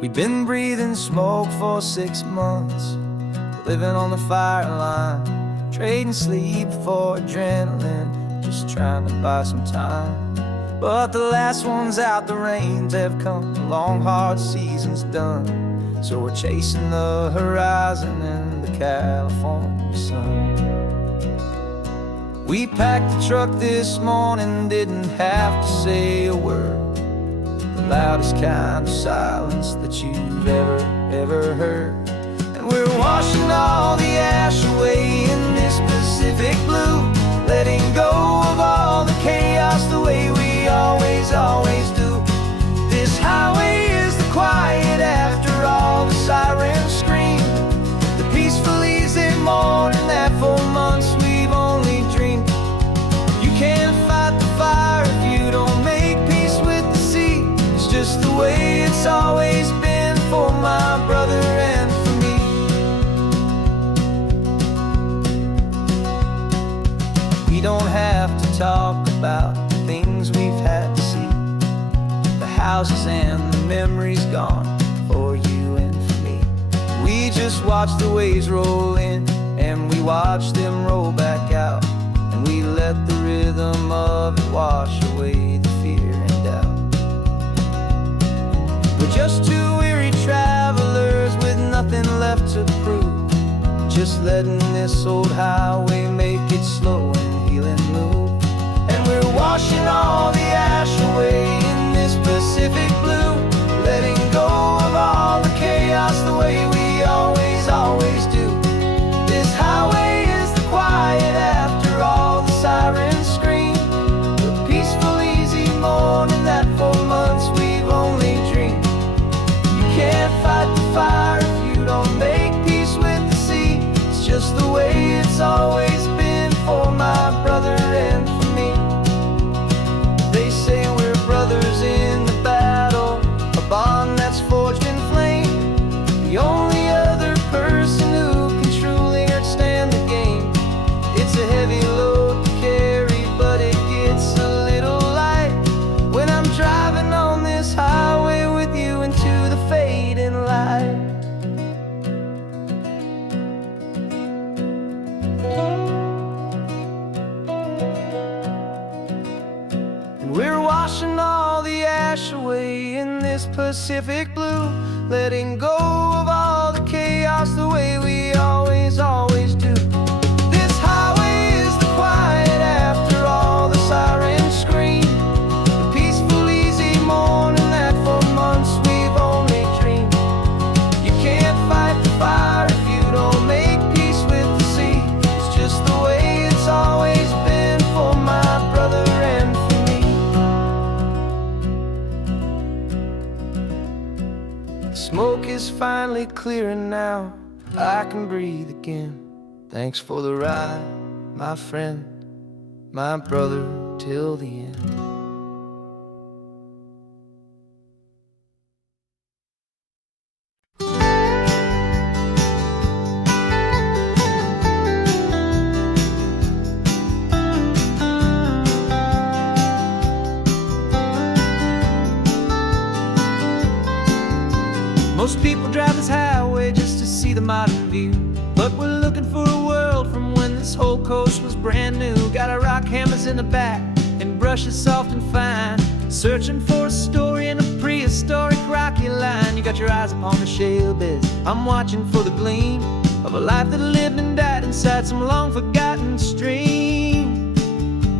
We've been breathing smoke for 6 months, living on the fire line, trading sleep for adrenaline, just trying to buy some time. But the last one's out, the rains have come, the long hard season's done. So we're chasing the horizon in the California sun. We packed the truck this morning, didn't have to say a word. The loudest kind of silence that you've ever heard. And we're washing all the ash away in this Pacific blue, letting go of all the chaos the way we always do. This highway is the quiet after all the sirens scream, the peaceful easy morning that for months we've only dreamed. You can't fight the fire if you don't make peace with the sea. It's just the way it's always been for my brother and for me. We don't have to talk about the things we've had to see, the houses and the memories gone for you and for me. We just watch the waves roll in and we watch them roll back out, and we let the rhythm of it wash away the fear and doubt. We're just two weary travelers with nothing left to prove, just letting this old highway make it slow and heal and move. And we're washing all the ash away in this Pacific blue, letting go of all the chaos the way we always do. This highway is the quiet after all the sirens scream, the peaceful easy morning that for months we've only dreamed. You can't fight the fire if you don't make peace with the sea. It's just the way it's always been for my brother and for me. They say we're brothers in the battle, a bond that's forged in flame. The only other person who can truly understand the game. It's a heavy load to carry, but it gets a little light when I'm driving on this highway with you into the fading light. And we're washing all the ash away in this Pacific blue, letting go of all the chaos the way we always do. This highway is the quiet after all the sirens scream, the peaceful easy morning that for months we've only dreamed. You can't fight the fire if you don't make peace with the sea. It's just the way it's always been for my brother and for me. The smoke is finally clearing now, I can breathe again. Thanks for the ride, my friend, my brother till the end. Most people drive this highway just to see the modern view, but we're looking for a world from when this whole coast was brand new. Got our rock hammers in the back and brushes soft and fine, searching for a story in a prehistoric rocky line. You got your eyes upon the shale beds, I'm watching for the gleam of a life that lived and died inside some long forgotten stream.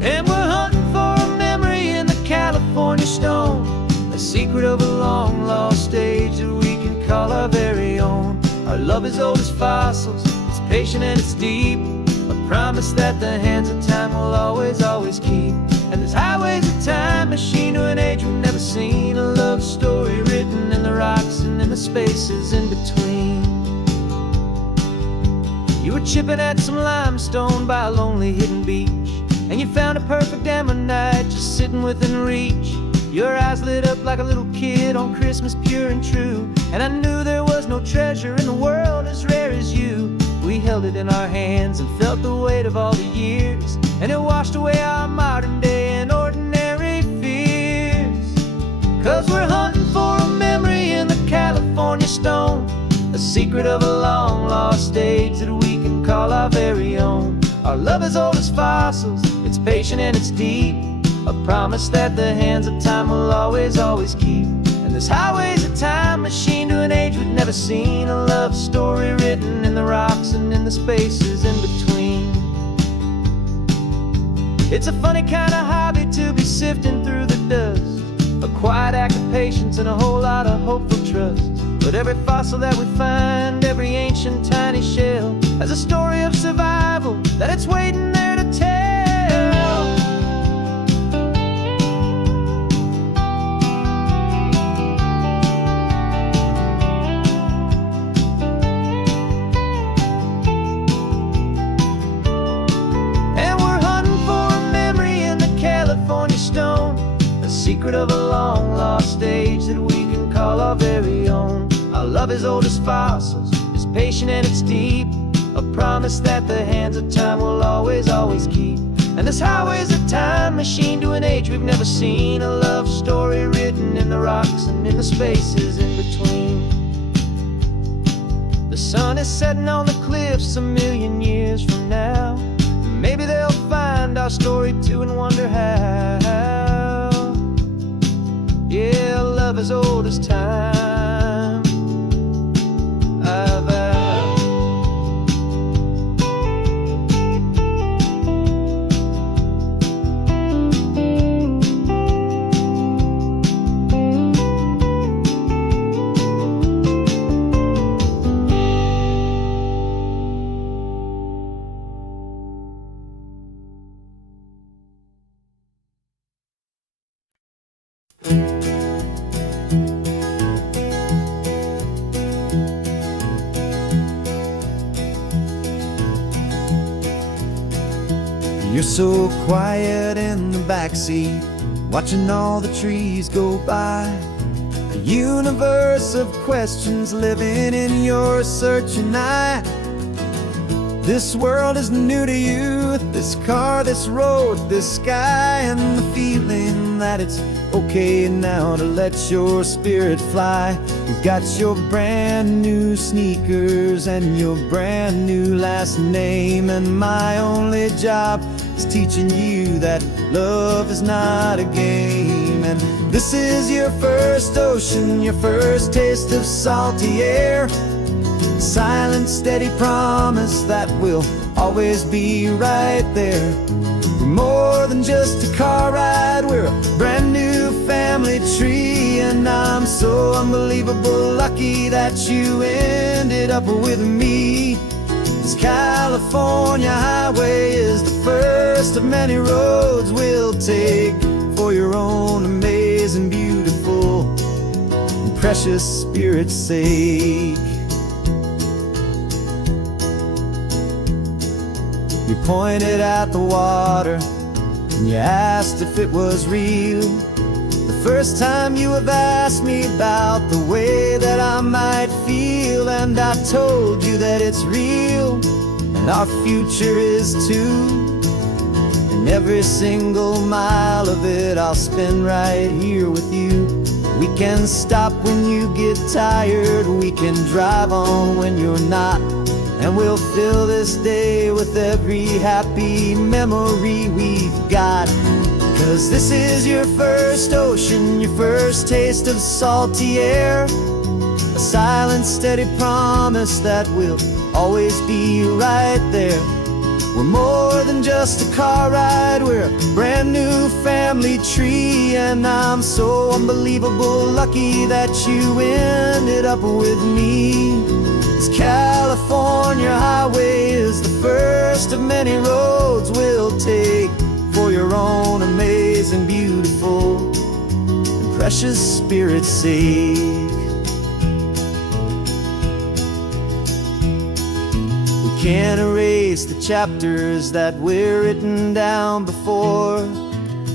And we're hunting for a memory in the California stone, a secret of a long lost age that we can call our very own. Our love is old as fossils, it's patient and it's deep, a promise that the hands of time will always keep. And this highway's a time machine to an age we've never seen, a love story written in the rocks and in the spaces in between. You were chipping at some limestone by a lonely hidden beach, and you found a perfect ammonite just sitting within reach. Your eyes lit up like a little kid on Christmas, pure and true, and I knew there was no treasure in the world as rare as you. We held it in our hands and felt the weight of all the years, and it washed away our modern day and ordinary fears. secret of a long lost age that we can call our very own. Our love is old as fossils, it's patient and it's deep, a promise that the hands of time will always, always keep. And this highway's a time machine to an age we've never seen, a love story written in the rocks and in the spaces in between. It's a funny kind of hobby to be sifting through the dust, a quiet act of patience and a whole lot of hopeful trust. But every fossil that we find, every ancient tiny shell, has a story of survival that it's waiting there to tell. And we're hunting for a memory in the California stone, a secret of a long lost age that we can call our very own. Our love is old as fossils, it's patient and it's deep, a promise that the hands of time will always, always keep. And this highway's a time machine to an age we've never seen, a love story written in the rocks and in the spaces in between. The sun is setting on the cliffs a million years from now. Maybe they'll find our story too and wonder how. Yeah, love is old as time. You're so quiet in the backseat, watching all the trees go by. A universe of questions living in your searching eye. This world is new to you, this car, this road, this sky, and the feeling that it's okay now to let your spirit fly. You've got your brand new sneakers and your brand new last name, and my only job is teaching you that love is not a game. And this is your first ocean, your first taste of salty air, silent, steady promise that we'll always be right there. We're more than just a car ride, we're a brand new family tree, and I'm so unbelievable lucky that you ended up with me. This California highway is the first of many roads we'll take for your own amazing, beautiful, and precious spirit's sake. You pointed at the water and you asked if it was real. The first time you have asked me about the way that I might feel, and I told you that it's real and our future is too. And every single mile of it I'll spend right here with you. We can stop when you get tired, we can drive on when you're not, and we'll fill this day with every happy memory we've got. 'Cause this is your first ocean, your first taste of salty air, a silent, steady promise that we'll always be right there. We're more than just a car ride, we're a brand new family tree, and I'm so unbelievable lucky that you ended up with me. This California highway is the first of many roads we'll take for your own amazing, beautiful, and precious spirit's sake. We can't erase the chapters that we're written down before,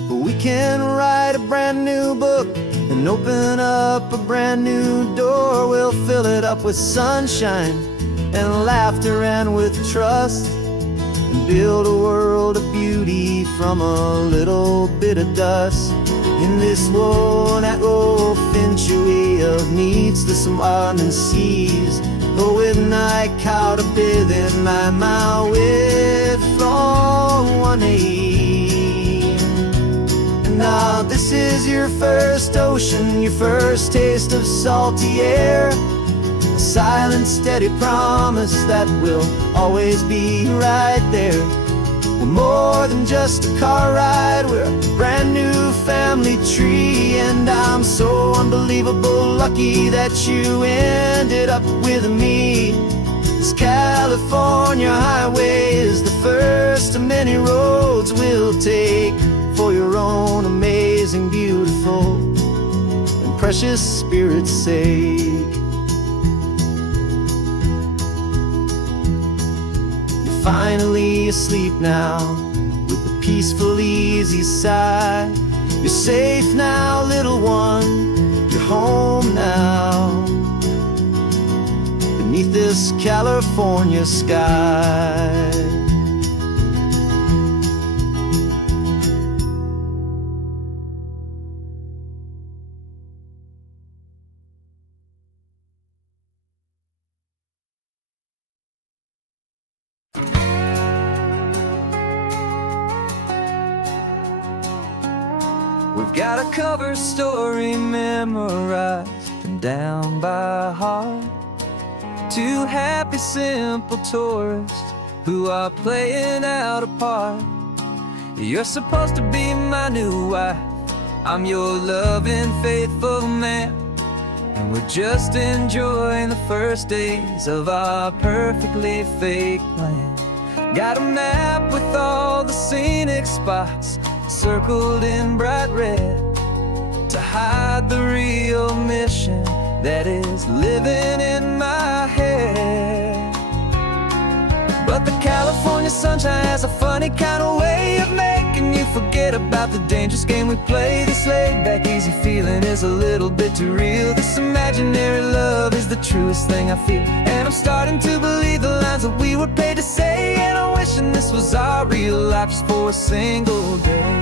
but we can write a brand new book and open up a brand new door. We'll fill it up with sunshine and laughter and with trust, and build a world of beauty from a little bit of dust. In this world that finch way of needs to some island seas, Oh, with night caught a bit in my way from 180. And now this is your first ocean, your first taste of salty air. A silent, steady promise that we'll always be right there. We're more than just a car ride, we're a brand new family tree. And I'm so unbelievable lucky that you ended up with me. This California highway is the first of many roads we'll take for your own amazing, beautiful, and precious spirit's sake. Finally asleep now, with a peaceful, easy sigh. You're safe now, little one, you're home now, beneath this California sky. We've got a cover story memorized and down by heart. Two happy, simple tourists who are playing out a part. You're supposed to be my new wife, I'm your loving, faithful man. And we're just enjoying the first days of our perfectly fake plan. Got a map with all the scenic spots circled in bright red to hide the real mission that is living in my head. But the California sunshine has a funny kind of way of making you forget about the dangerous game we play. This laid-back, easy feeling is a little bit too real. This imaginary love is the truest thing I feel. And I'm starting to believe the lines that we were paid to say. And I'm wishing this was our real life just for a single day.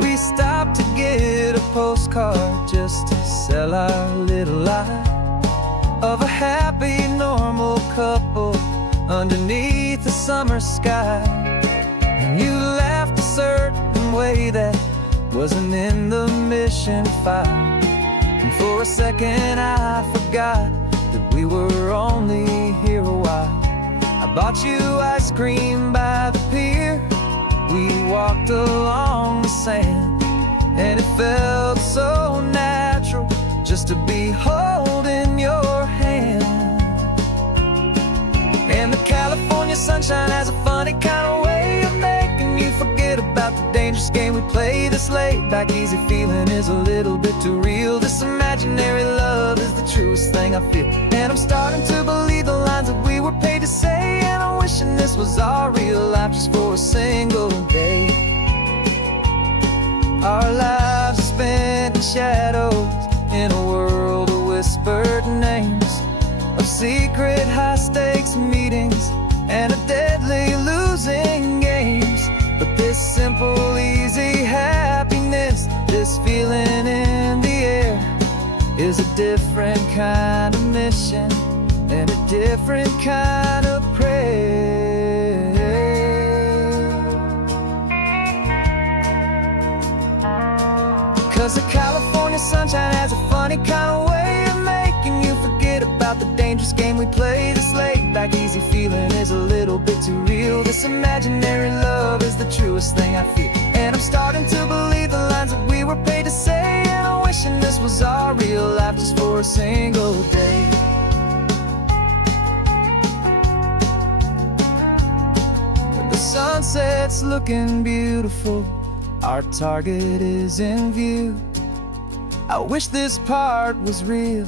We stopped to get a postcard just to sell our little lie of a happy, normal couple underneath the summer sky. And you laughed a certain way that wasn't in the mission file. And for a second I forgot that we were only here a while. I bought you ice cream by the pier. We walked along the sand, and it felt so natural just to be holding your hand. And the California sunshine has a funny kind of way of making you forget about the dangerous game we play. This laid-back, easy feeling is a little bit too real. This imaginary love is the truest thing I feel. And I'm starting to believe the lines that we were paid to say. And I'm wishing this was our real life just for a single day. Our lives are spent in shadows, in a world of whispered names, of secret high-stakes meetings and of deadly losing games. But this simple, easy happiness, this feeling in the air, is a different kind of mission and a different kind of prayer. 'Cause the California sunshine has a funny kind of way of making you forget about the dangerous game we play. This laid-back, easy feeling is a little bit too real. This imaginary love is the truest thing I feel. And I'm starting to believe the lines that we were paid to say. And I'm wishing this was our real life just for a single day. And the sunset's looking beautiful, our target is in view. I wish this part was real,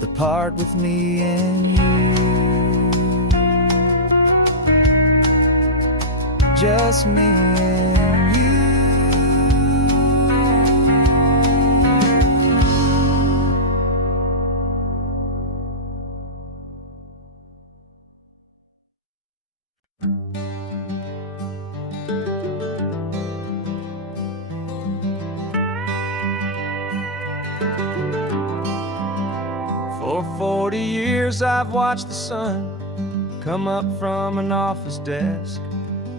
the part with me and you. Just me and you. 40 years I've watched the sun come up from an office desk,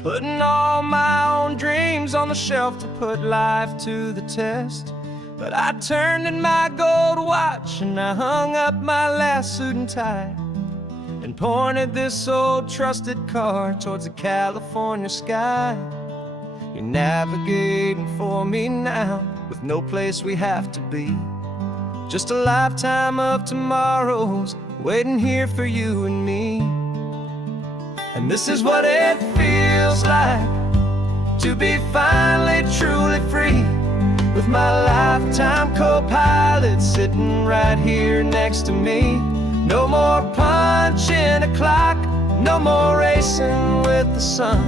putting all my own dreams on the shelf to put life to the test. But I turned in my gold watch and I hung up my last suit and tie, and pointed this old trusted car towards the California sky. You're navigating for me now, with no place we have to be. Just a lifetime of tomorrows waiting here for you and me. And this is what it feels like to be finally truly free, with my lifetime co-pilot sitting right here next to me. No more punching a clock, no more racing with the sun.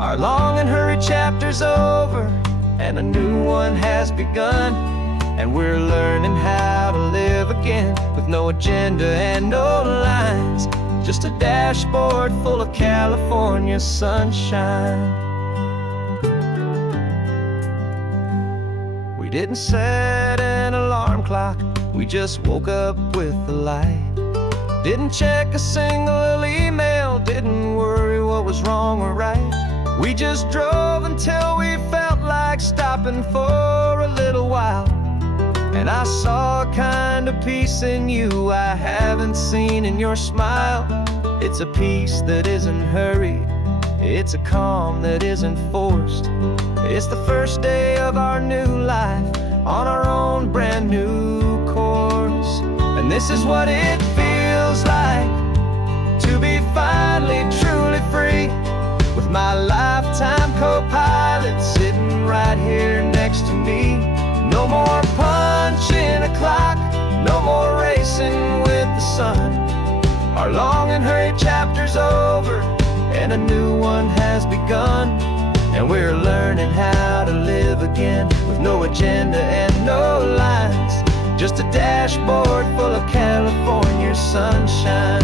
Our long and hurried chapter's over, and a new one has begun. And we're learning how to live again, with no agenda and no lines, just a dashboard full of California sunshine. We didn't set an alarm clock, we just woke up with the light. Didn't check a single email, didn't worry what was wrong or right. We just drove until we felt like stopping for a little while. And I saw a kind of peace in you I haven't seen in your smile. It's a peace that isn't hurried, it's a calm that isn't forced. It's the first day of our new life on our own brand new course. And this is what it feels like to be finally truly free, with my lifetime co-pilot sitting right here next to me. No more punching a clock, no more racing with the sun. Our long and hurried chapter's over, and a new one has begun. And we're learning how to live again, with no agenda and no lines, just a dashboard full of California sunshine.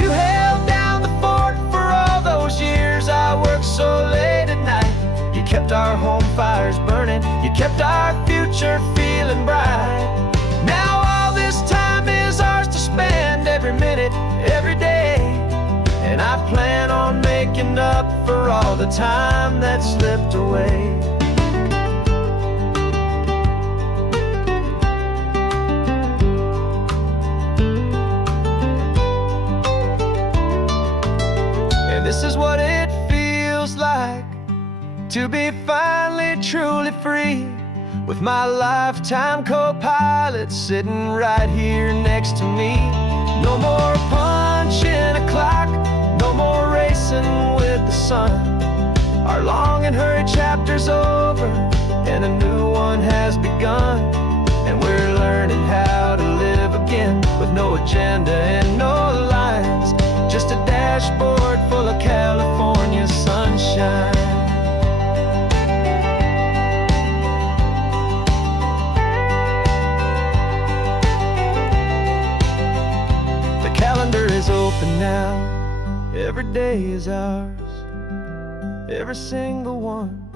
You held down the fort for all those years I worked so late at night. You kept our home fires burning, you kept our future feeling bright. Now all this time is ours to spend, every minute, every day. And I plan on making up for all the time that slipped away. And this is what it feels like to be finally truly free, with my lifetime co-pilot sitting right here next to me. No more punching a clock, no more racing with the sun. Our long and hurried chapter's over, and a new one has begun. And we're learning how to live again, with no agenda and no lines, just a dashboard full of California sunshine. The calendar is open now, every day is ours, every single one,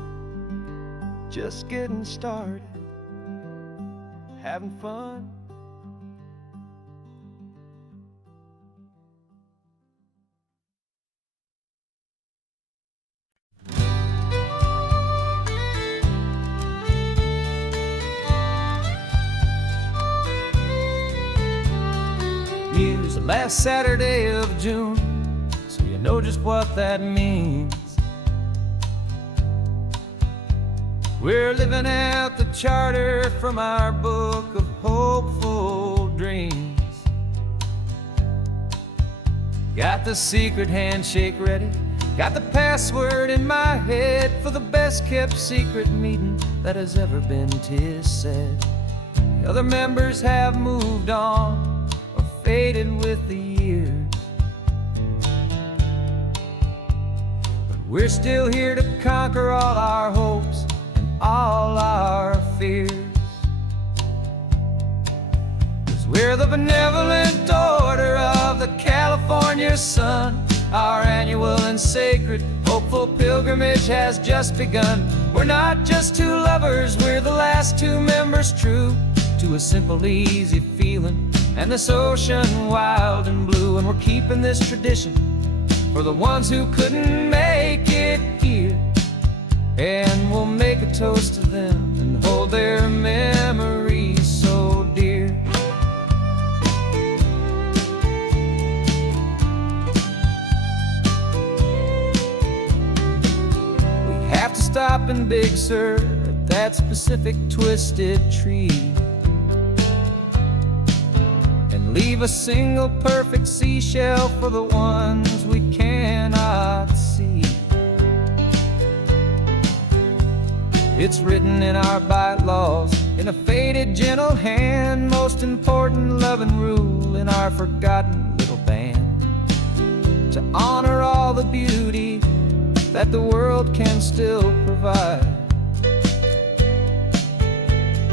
just getting started, having fun. Use the last Saturday of June, so you know just what that means. We're living out the charter from our book of hopeful dreams. Got the secret handshake ready, got the password in my head for the best kept secret meeting that has ever been, 'tis said. The other members have moved on or faded with the years, but we're still here to conquer all our hopes and all our fears. 'Cause we're the benevolent order of the California sun. Our annual and sacred hopeful pilgrimage has just begun. We're not just two lovers, we're the last two members true to a simple, easy feeling. feeling, and this ocean wild and blue. And we're keeping this tradition for the ones who couldn't make it here. And we'll make a toast to them and hold their memories so dear. We have to stop in Big Sur at that specific twisted tree and leave a single perfect seashell for the ones we cannot see. It's written in our bylaws, in a faded gentle hand, most important loving rule in our forgotten little band, to honor all the beauty that the world can still provide,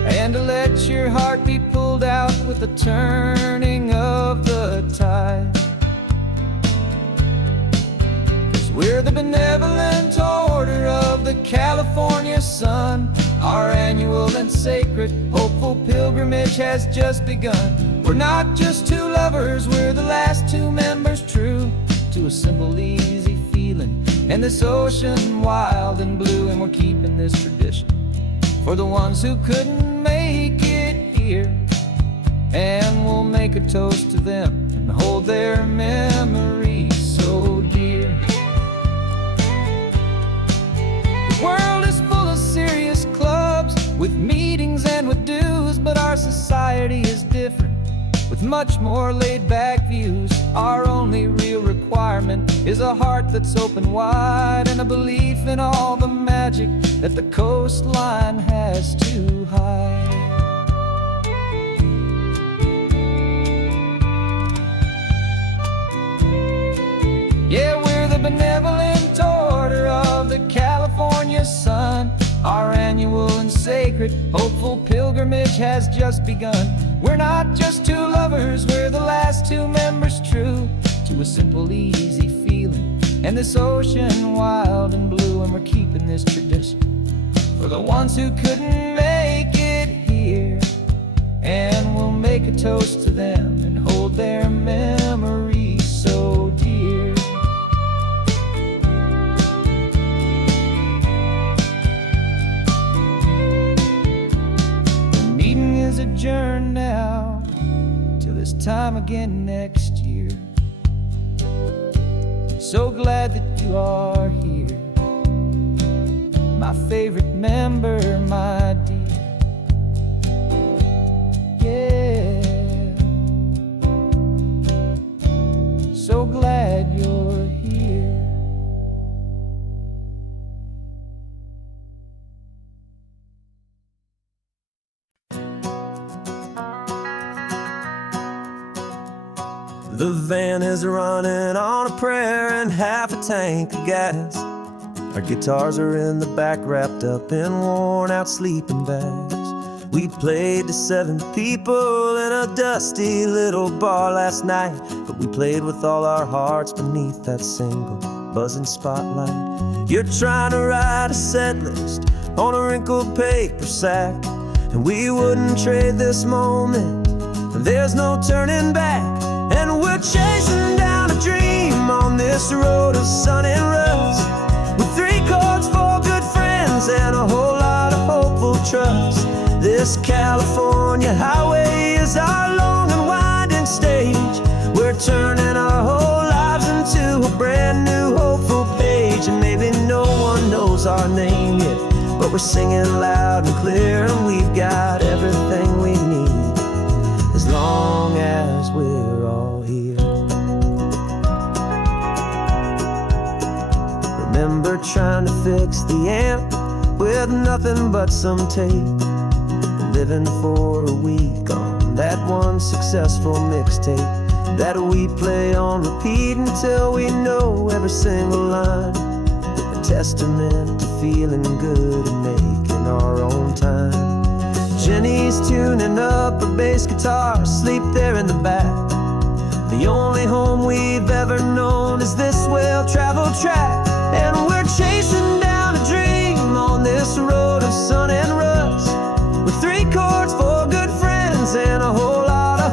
and to let your heart be pulled out with the turning of the tide. 'Cause we're the benevolent order of the California sun. Our annual and sacred hopeful pilgrimage has just begun. We're not just two lovers, we're the last two members true to a simple, easy feeling, and this ocean wild and blue. And we're keeping this tradition for the ones who couldn't make it here, and we'll make a toast to them and hold their memories so dear. The world is full of serious clubs with meetings and with dues, but our society is different with much more laid-back views. Our only real requirement is a heart that's open wide, and a belief in all the magic that the coastline has to hide. Yeah, we're the benevolent order of the California sun. Our annual and sacred hopeful pilgrimage has just begun. We're not just two lovers, we're the last two members true to a simple, easy feeling, and this ocean wild and blue. And we're keeping this tradition for the ones who couldn't make it here, and we'll make a toast to them and hold their memories so dear. The meeting is adjourned now till this time again next year. So glad that you are here, my favorite member, my dear. Yeah, so glad you're here. The van is running on a prayer and half a tank of gas. Our guitars are in the back, wrapped up in worn-out sleeping bags. We played to 7 people in a dusty little bar last night, but we played with all our hearts beneath that single buzzing spotlight. You're trying to write a set list on a wrinkled paper sack, and we wouldn't trade this moment. There's no turning back, and we're chasing down a dream on this road of sun and rust, with 3 chords, 4 good friends, and a whole lot of hopeful trust. This California highway is our long and winding stage. We're turning our whole lives into a brand new hopeful page. And maybe no one knows our name yet, but we're singing loud and clear, and we've got everything we need as long as we're all here. Remember trying to fix the amp with nothing but some tape, living for a week on that one successful mixtape that we play on repeat until we know every single line. A testament to feeling good and making our own time. Jenny's tuning up her bass guitar, asleep there in the back. The only home we've ever known is this well-traveled track, and we're chasing down a dream on this road of sun and rust, with 3 chords, 4 good friends, and a whole lot of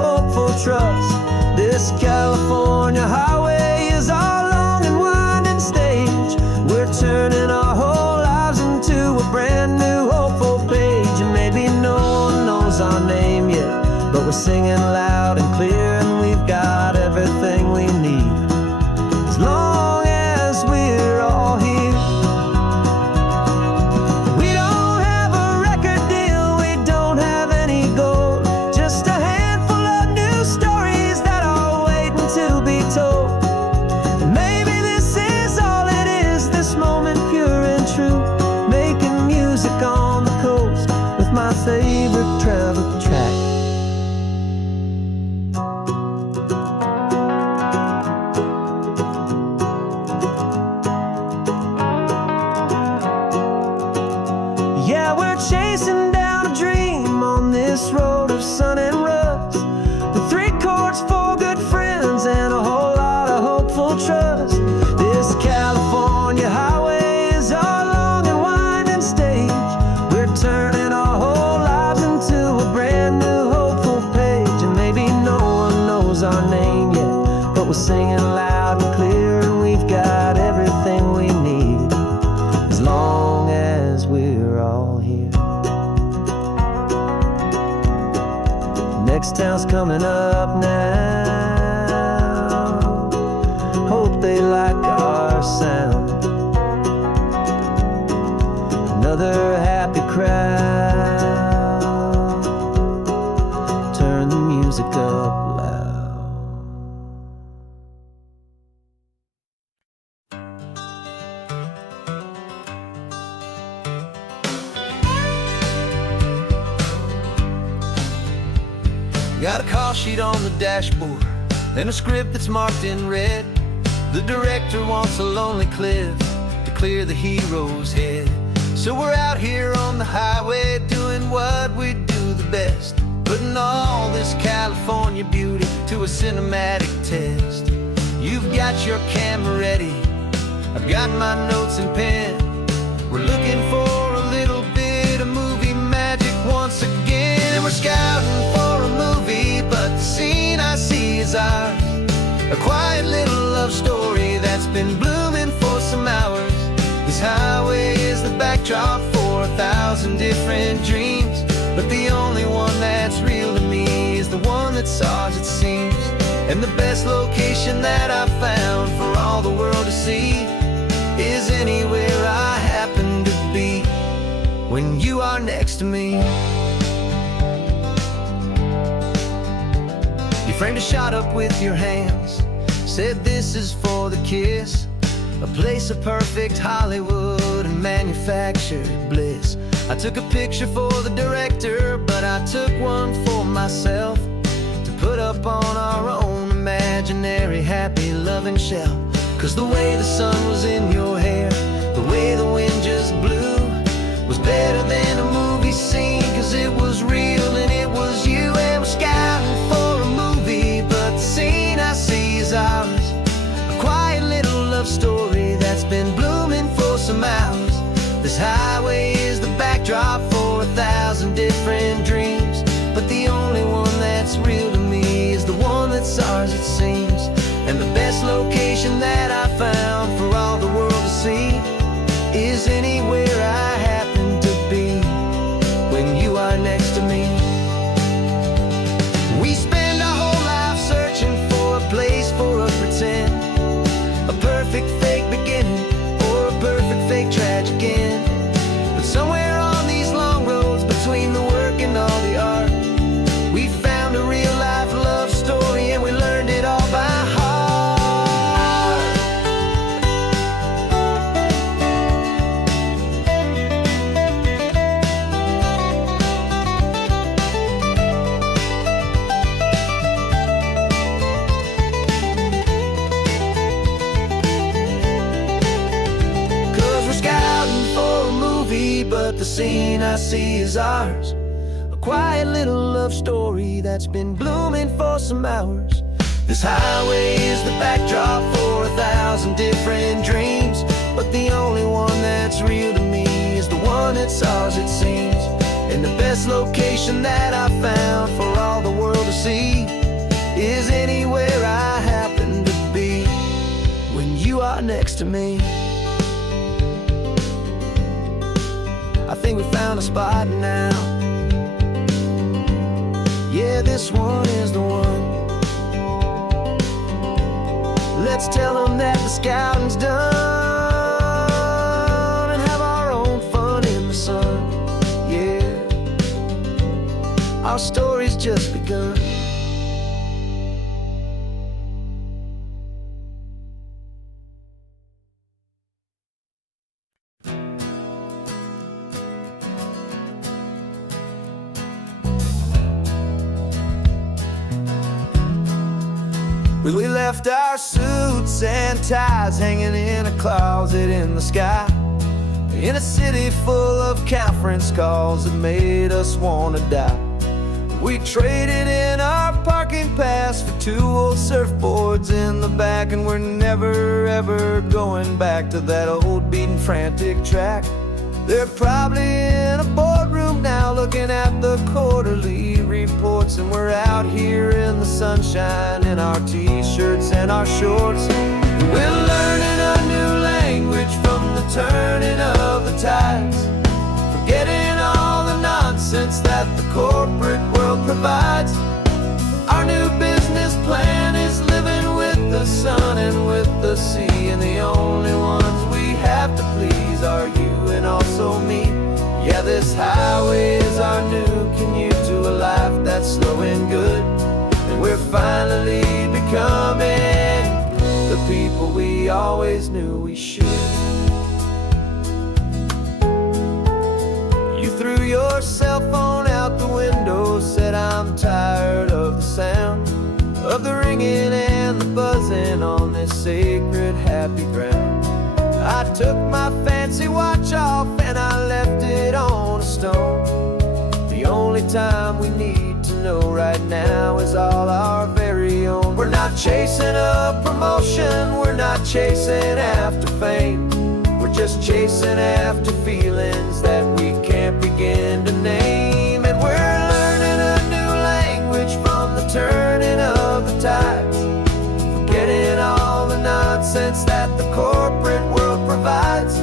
singing loud and clear, and we've got everything we need as long as we're all here. Next town's coming up now. Hope they like our sound. Another happy crowd. Turn the music up loud. Got a call sheet on the dashboard and a script that's marked in red. The director wants a lonely cliff to clear the hero's head. So we're out here on the highway doing what we do the best, putting all this California beauty to a cinematic test. You've got your camera ready, I've got my notes and pen. We're looking for a little bit of movie magic once again. And we're scouting for a movie, but the scene I see is ours. A quiet little love story that's been blooming for some hours. This highway is the backdrop for 1,000 different dreams, but the only one that's real to me is the one that's ours, it seems. And the best location that I've found for all the world to see is anywhere I happen to be when you are next to me. You framed a shot up with your hands, said this is for the kiss, a place of perfect Hollywood and manufactured bliss. I took a picture for the director, but I took one for myself to put up on our own imaginary happy loving shelf. Cause the way the sun was in your hair, the way the wind just blew, was better than a movie scene, cause it was real and it was you. And we're scouting for a movie, but the scene I see is ours. A quiet little love story that's been blooming for some hours. This highway is the backdrop for 1,000 different dreams, but the only one that's real to me is the one that's ours, it seems. And the best location that I found for all the world to see is anywhere I happen to be when you are next to me. We spend our whole life searching for a place for a pretend, a perfect fake beginning or a perfect fake tragic end. But somewhere on these long roads between the work and all the art, we found a real life love story and we learned it all by heart. But the scene I see is ours. A quiet little love story that's been blooming for some hours. This highway is the backdrop for 1,000 different dreams, but the only one that's real to me is the one that's ours, it seems. And the best location that I found for all the world to see is anywhere I happen to be when you are next to me. I think we found a spot now. Yeah, this one is the one. Let's tell them that the scouting's done and have our own fun in the sun. Yeah, our story's just begun. We left our suits and ties hanging in a closet in the sky, in a city full of conference calls that made us want to die. We traded in our parking pass for 2 old surfboards in the back, and we're never ever going back to that old beaten frantic track. They're probably in a boardroom now looking at the quarterly reports, and we're out here in the sunshine in our t-shirts and and our shorts. We're learning a new language from the turning of the tides, forgetting all the nonsense that the corporate world provides. Our new business plan is living with the sun and with the sea, and the only ones we have to please are you and also me. Yeah, this highway is our new commute to a life that's slow and good, and we're finally becoming the people we always knew we should. You threw your cell phone out the window, said I'm tired of the sound of the ringing and the buzzing on this sacred happy ground. I took my fancy watch off and I left it on a stone. The only time we need to know right now is all our very own. We're not chasing a promotion, we're not chasing after fame, we're just chasing after feelings that we can't begin to name. And we're learning a new language from the turning of the tides, forgetting all the nonsense that the corporate world provides.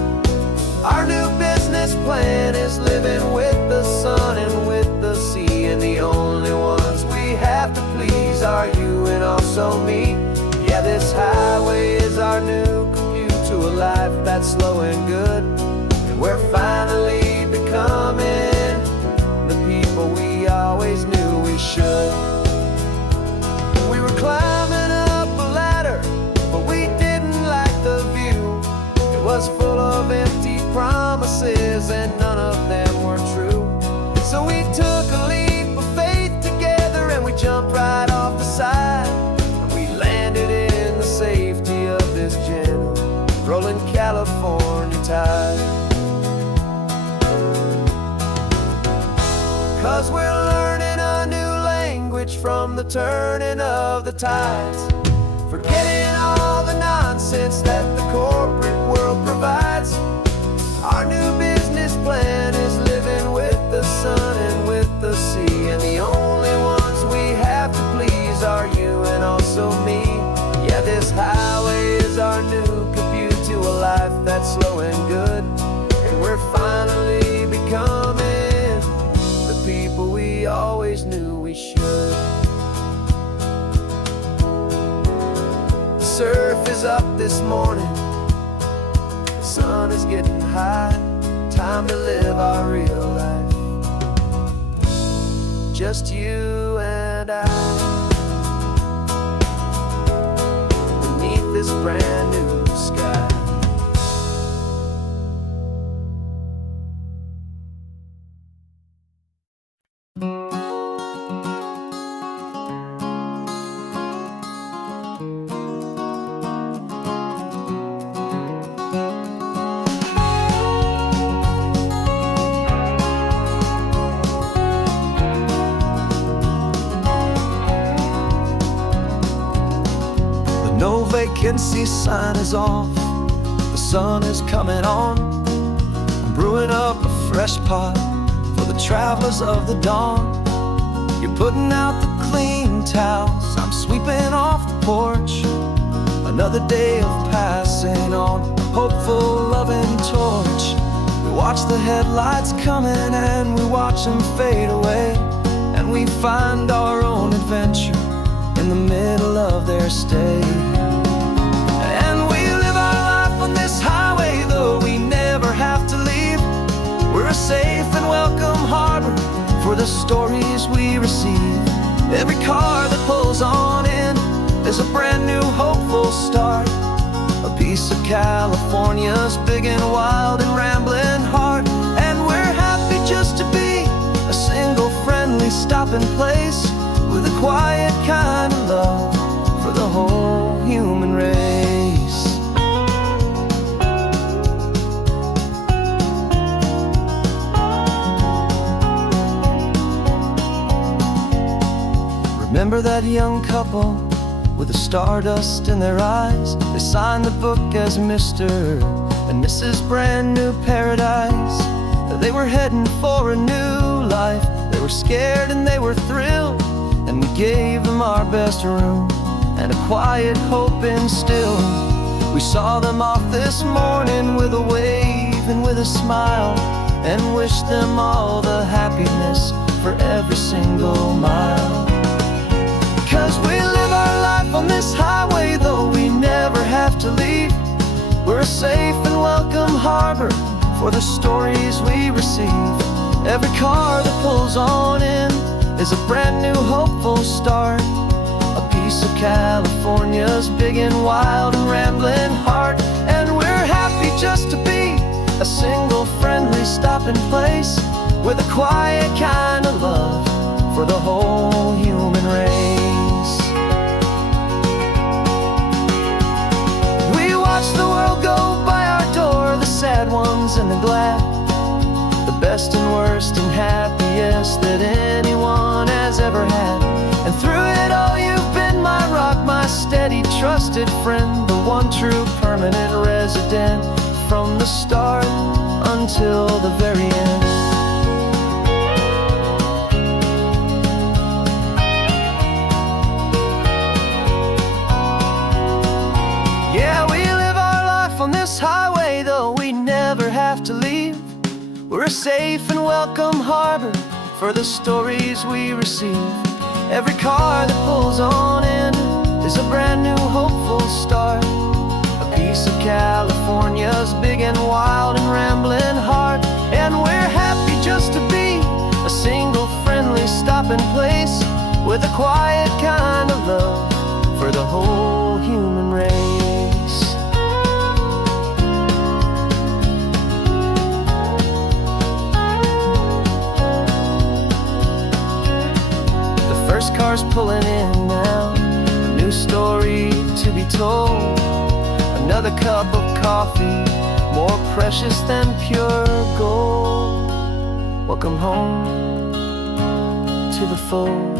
Our new business plan is living with the sun and with the sea, and the only ones we have to please are you and also me. Yeah, this highway is our new commute to a life that's slow and good, and we're finally becoming the people we always knew we should. We were climbing up a ladder, but we didn't like the view. It was full of empty promises and none of them were true. So we took a leap of faith together and we jumped right off the side, and we landed in the safety of this gentle rolling California tide. 'Cause we're learning a new language from the turning of the tides, forgetting all the nonsense that the corporate world provides. Our new business plan is living with the sun and with the sea, and the only ones we have to please are you and also me. Yeah, this highway is our new commute to a life that's slow and good, and we're finally becoming the people we always knew we should. The surf is up this morning, the sun is getting high, time to live our real life, just you and I, beneath this brand new sky. No vacancy sign is off, the sun is coming on. I'm brewing up a fresh pot for the travelers of the dawn. You're putting out the clean towels, I'm sweeping off the porch. Another day of passing on, a hopeful loving torch. We watch the headlights coming and we watch them fade away, and we find our own adventure in the middle of their stay. And we live our life on this highway, though we never have to leave. We're a safe and welcome harbor for the stories we receive. Every car that pulls on in is a brand new hopeful start, a piece of California's big and wild and rambling heart. And we're happy just to be a single friendly stopping place, with a quiet kind of love for the whole human race. Remember that young couple with the stardust in their eyes? They signed the book as Mr. and Mrs. Brand New Paradise. They were heading for a new life. They were scared and they were thrilled, and we gave them our best room and a quiet hope instilled. We saw them off this morning with a wave and with a smile, and wished them all the happiness for every single mile. 'Cause we live our life on this highway, though we never have to leave. We're a safe and welcome harbor for the stories we receive. Every car that pulls on in is a brand new hopeful start, a piece of California's big and wild and rambling heart. And we're happy just to be a single friendly stopping place, with a quiet kind of love for the whole human race. We watch the world go by our door, the sad ones and the glad, the best and worst and happiest that anyone has ever had. And through it all you've been my rock, my steady trusted friend, the one true permanent resident, from the start until the very end. Yeah, we live our life on this highway, though we never have to leave. We're a safe and welcome harbor for the stories we receive. Every car that pulls on in is a brand new hopeful start, a piece of California's big and wild and rambling heart. And we're happy just to be a single friendly stopping place, with a quiet kind of love for the whole human race. The first car's pulling in now, a new story to be told. Another cup of coffee, more precious than pure gold. Welcome home to the fold.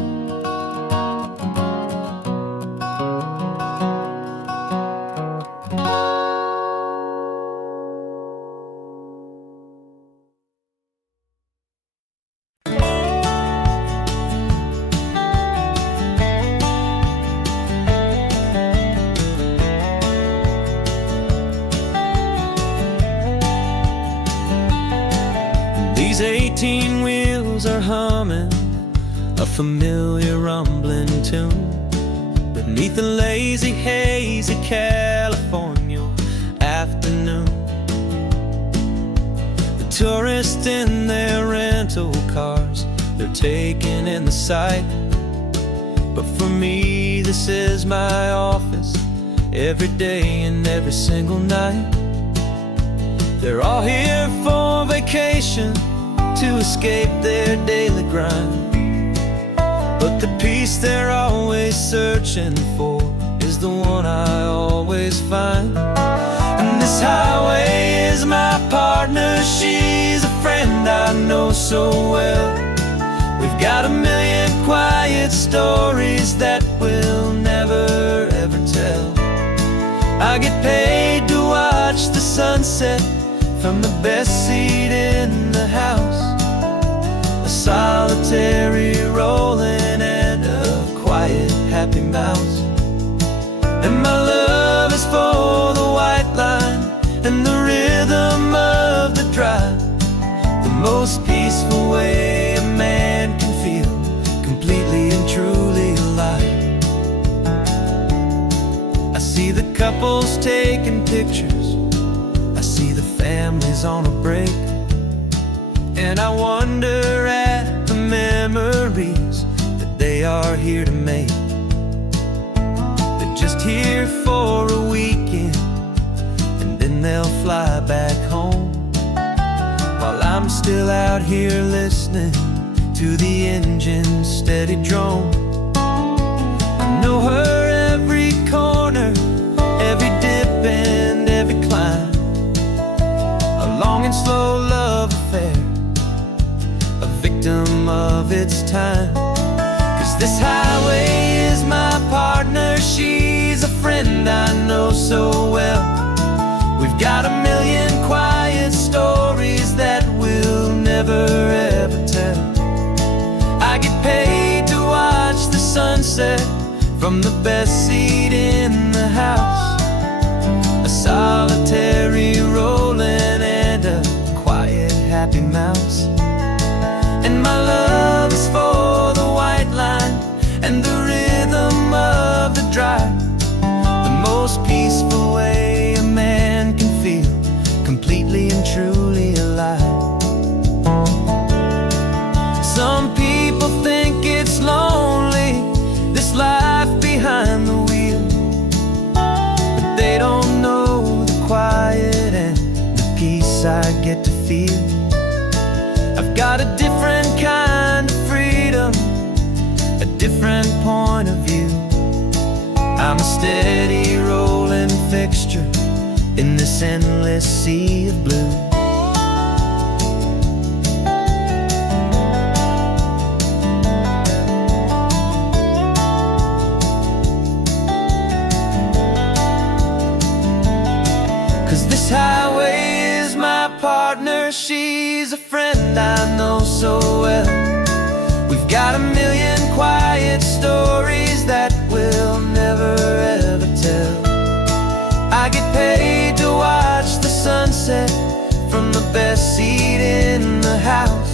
These 18 wheels are humming a familiar rumbling tune beneath the lazy, hazy California afternoon. The tourists in their rental cars, they're taking in the sight. But for me, this is my office, every day and every single night. They're all here for vacation, to escape their daily grind. But the peace they're always searching for is the one I always find. And this highway is my partner, she's a friend I know so well. We've got a million quiet stories that we'll never ever tell. I get paid to watch the sunset from the best seat in the house, a solitary rolling and a quiet happy mouse. And my love is for the white line and the rhythm of the drive, the most peaceful way a man can feel completely and truly alive. I see the couples taking pictures, I see the families on a break, and I wonder at the memories that they are here to make. They're just here for a weekend, and then they'll fly back home, while I'm still out here listening to the engine's steady drone. I know her every corner, every dip and every climb, a long and slow love affair, a victim of its time. 'Cause this highway is my partner, she's a friend I know so well. We've got a million quiet stories that we'll never ever tell. I get paid to watch the sunset from the best seat in the house. A solitary rolling and a quiet happy mouse. And my love is for the white line and the rhythm of the drive, the most peaceful way a man can feel completely and truly alive. Some people think it's lonely, this life behind the wheel, but they don't know the quiet and the peace I get to feel. I've got a different kind of freedom, a different point of view. I'm a steady rolling fixture in this endless sea of blue. 'Cause this highway is my partner, she's a friend I know so well. We've got a million quiet stories that we'll never ever tell. I get paid to watch the sunset from the best seat in the house.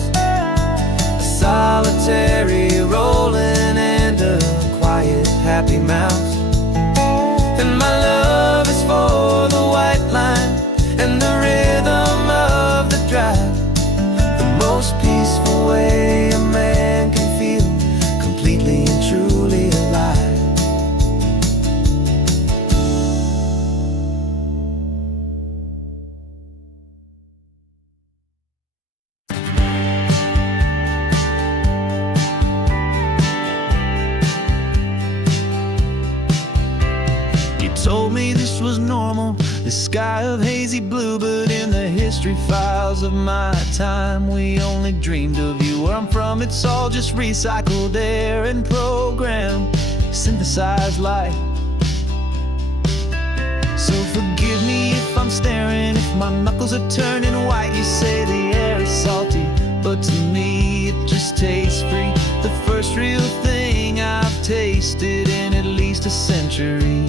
A solitary rolling and a quiet happy mouse. And my love is for the white line and the rhythm of the drive, the most peaceful way a man can feel completely and truly alive. Told me this was normal, the sky of hazy blue, but in the history files of my time, we only dreamed of you. Where I'm from, it's all just recycled air and programmed, synthesized light. So forgive me if I'm staring, if my knuckles are turning white. You say the air is salty, but to me it just tastes free. The first real thing I've tasted in at least a century.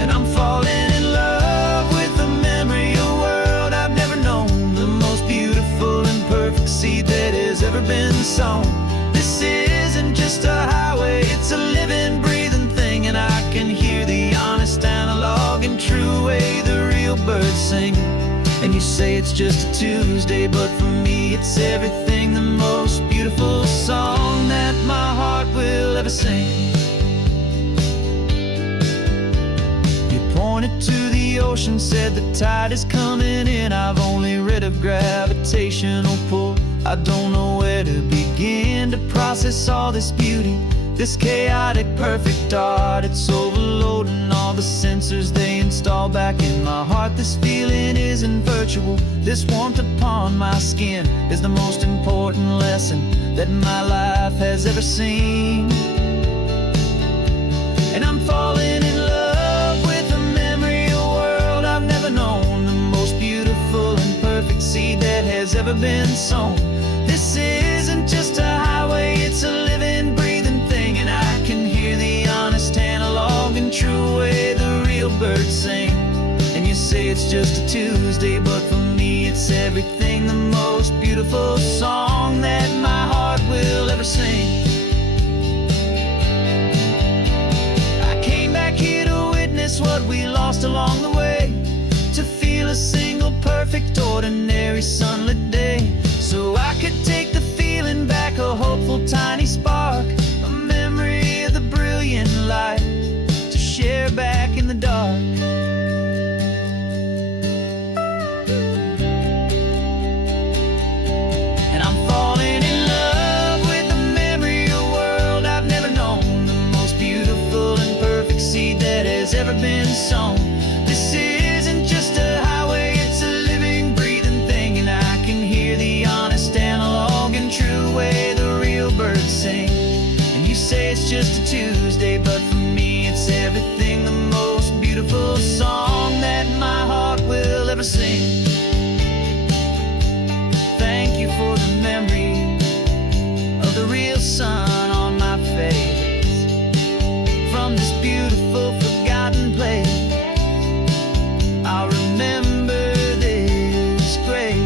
And I'm falling in love with the memory of a world I've never known, the most beautiful and perfect seed that has ever been sown. This isn't just a highway, it's a living, breathing thing, and I can hear the honest, analog, and true way the real birds sing. And you say it's just a Tuesday, but for me it's everything, the most beautiful song that my heart will ever sing. Pointed to the ocean, said the tide is coming in. I've only read of gravitational pull. I don't know where to begin to process all this beauty, this chaotic perfect art. It's overloading all the sensors they install back in my heart. This feeling isn't virtual, this warmth upon my skin is the most important lesson that my life has ever seen. And I'm falling in love with a memory of a world I've never known, the most beautiful and perfect seed that has ever been sown. This isn't just a highway, it's a living, breathing thing, and I can hear the honest, analog, and true way the real birds sing. And you say it's just a Tuesday, but for me it's everything, the most beautiful song that my heart will ever sing. What we lost along the way, to feel a single perfect ordinary sunlit day, so I could take the feeling back, a hopeful tiny spark, a memory of the brilliant light to share back in the dark. And I'm falling in love with the memory of a world I've never known, the most beautiful and perfect seed that has ever been sown. This isn't just a highway, it's a living, breathing thing, and I can hear the honest, analog, and true way the real birds sing. And you say it's just a Tuesday, but for me it's everything, the most beautiful song that my heart will ever sing. Thank you for the memory of the real sun on my face. around this beautiful forgotten place, I'll remember this grace.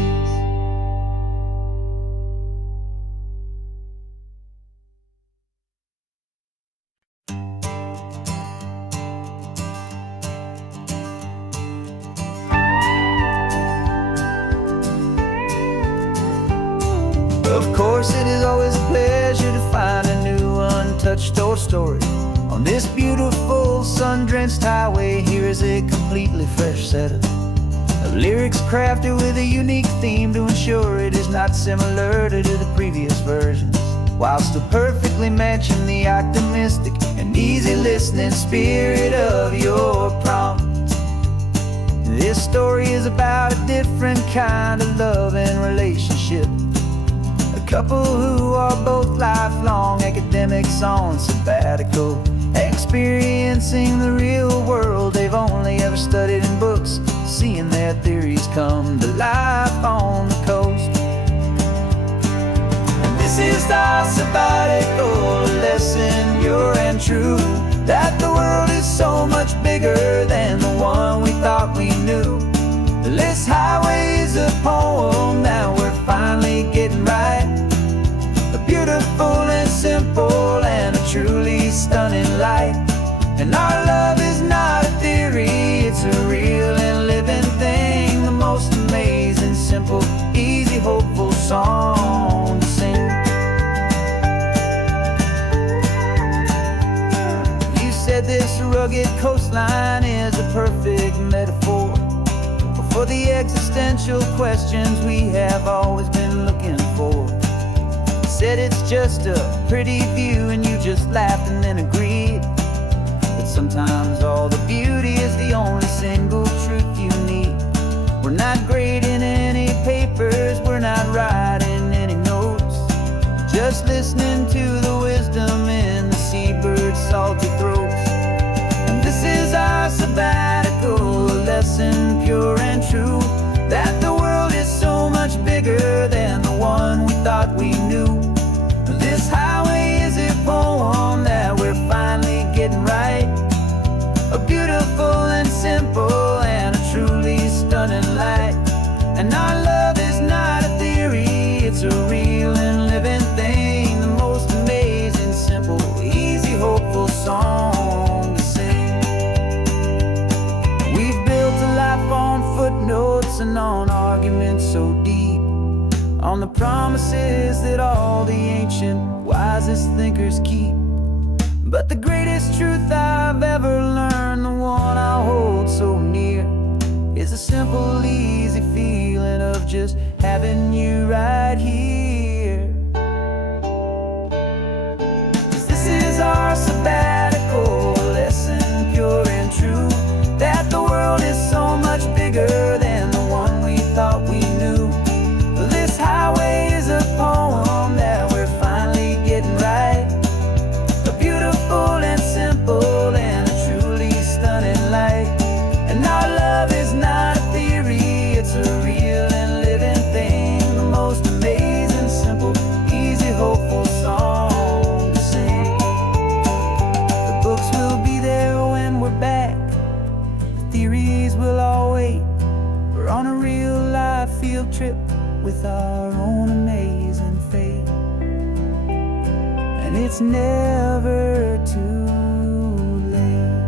Of course, it is always a pleasure to find a new untouched old story. On this beautiful sun-drenched highway, here is a completely fresh set of lyrics crafted with a unique theme to ensure it is not similar to the previous versions, while still perfectly matching the optimistic and easy listening spirit of your prompt. This story is about a different kind of love and relationship. A couple who are both lifelong academics on sabbatical, experiencing the real world they've only ever studied in books, seeing their theories come to life on the coast. And this is our sabbatical lesson, pure and true, that the world is so much bigger than the one we thought we knew. This highway is a poem that we're finally getting right. A beautiful and simple and a truly stunning light. And our love is not a theory, it's a real and living thing. The most amazing, simple, easy, hopeful song to sing. You said this rugged coastline is a perfect metaphor for the existential questions we have always been looking for. Said it's just a pretty view and you just laughed and then agreed. But sometimes all the beauty is the only single truth you need. We're not grading any papers, we're not writing any notes, just listening to the wisdom in the seabird's salty throats. And this is our sabbatical lesson, pure and true, that the world is so much bigger than the one we thought we knew. This highway is a poem that we're finally getting right. A beautiful and simple and a truly stunning light. And our love is not a theory, it's a real and living thing. The most amazing, simple, easy, hopeful song to sing. We've built a life on footnotes and on arguments so deep, on the promises that all the ancient, wisest thinkers keep. But the greatest truth I've ever learned, the one I'll hold so near, is a simple, easy feeling of just having you right here. 'Cause this is our sabbatical lesson, pure and true, that the world is so much bigger than the one we thought we knew. This highway is a poem that we're finally getting right. A beautiful and simple and a truly stunning light. And our love is not a theory, it's a real and living thing. The most amazing, simple, easy, hopeful song to sing. The books will be there when we're back, the theories will all wait. We're on a real life field trip with our own amazing fate. And it's never too late.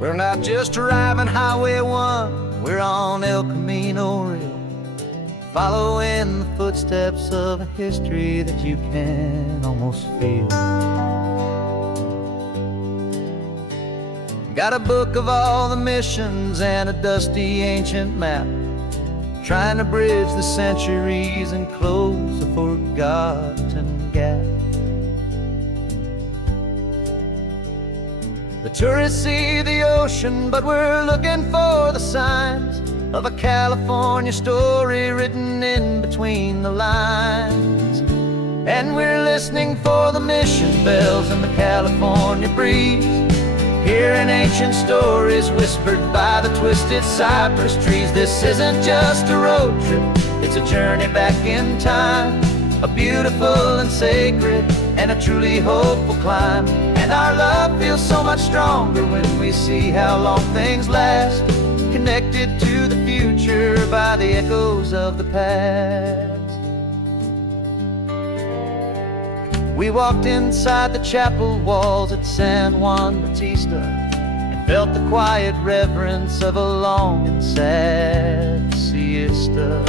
We're not just driving Highway 1, we're on El Camino Real, following the footsteps of a history that you can almost feel. Got a book of all the missions and a dusty ancient map, trying to bridge the centuries and close a forgotten gap. The tourists see the ocean, but we're looking for the signs of a California story written in between the lines. And we're listening for the mission bells and the California breeze, hearing ancient stories whispered by the twisted cypress trees. This isn't just a road trip, it's a journey back in time, a beautiful and sacred and a truly hopeful climb. And our love feels so much stronger when we see how long things last, connected to the future by the echoes of the past. We walked inside the chapel walls at San Juan Bautista and felt the quiet reverence of a long and sad siesta.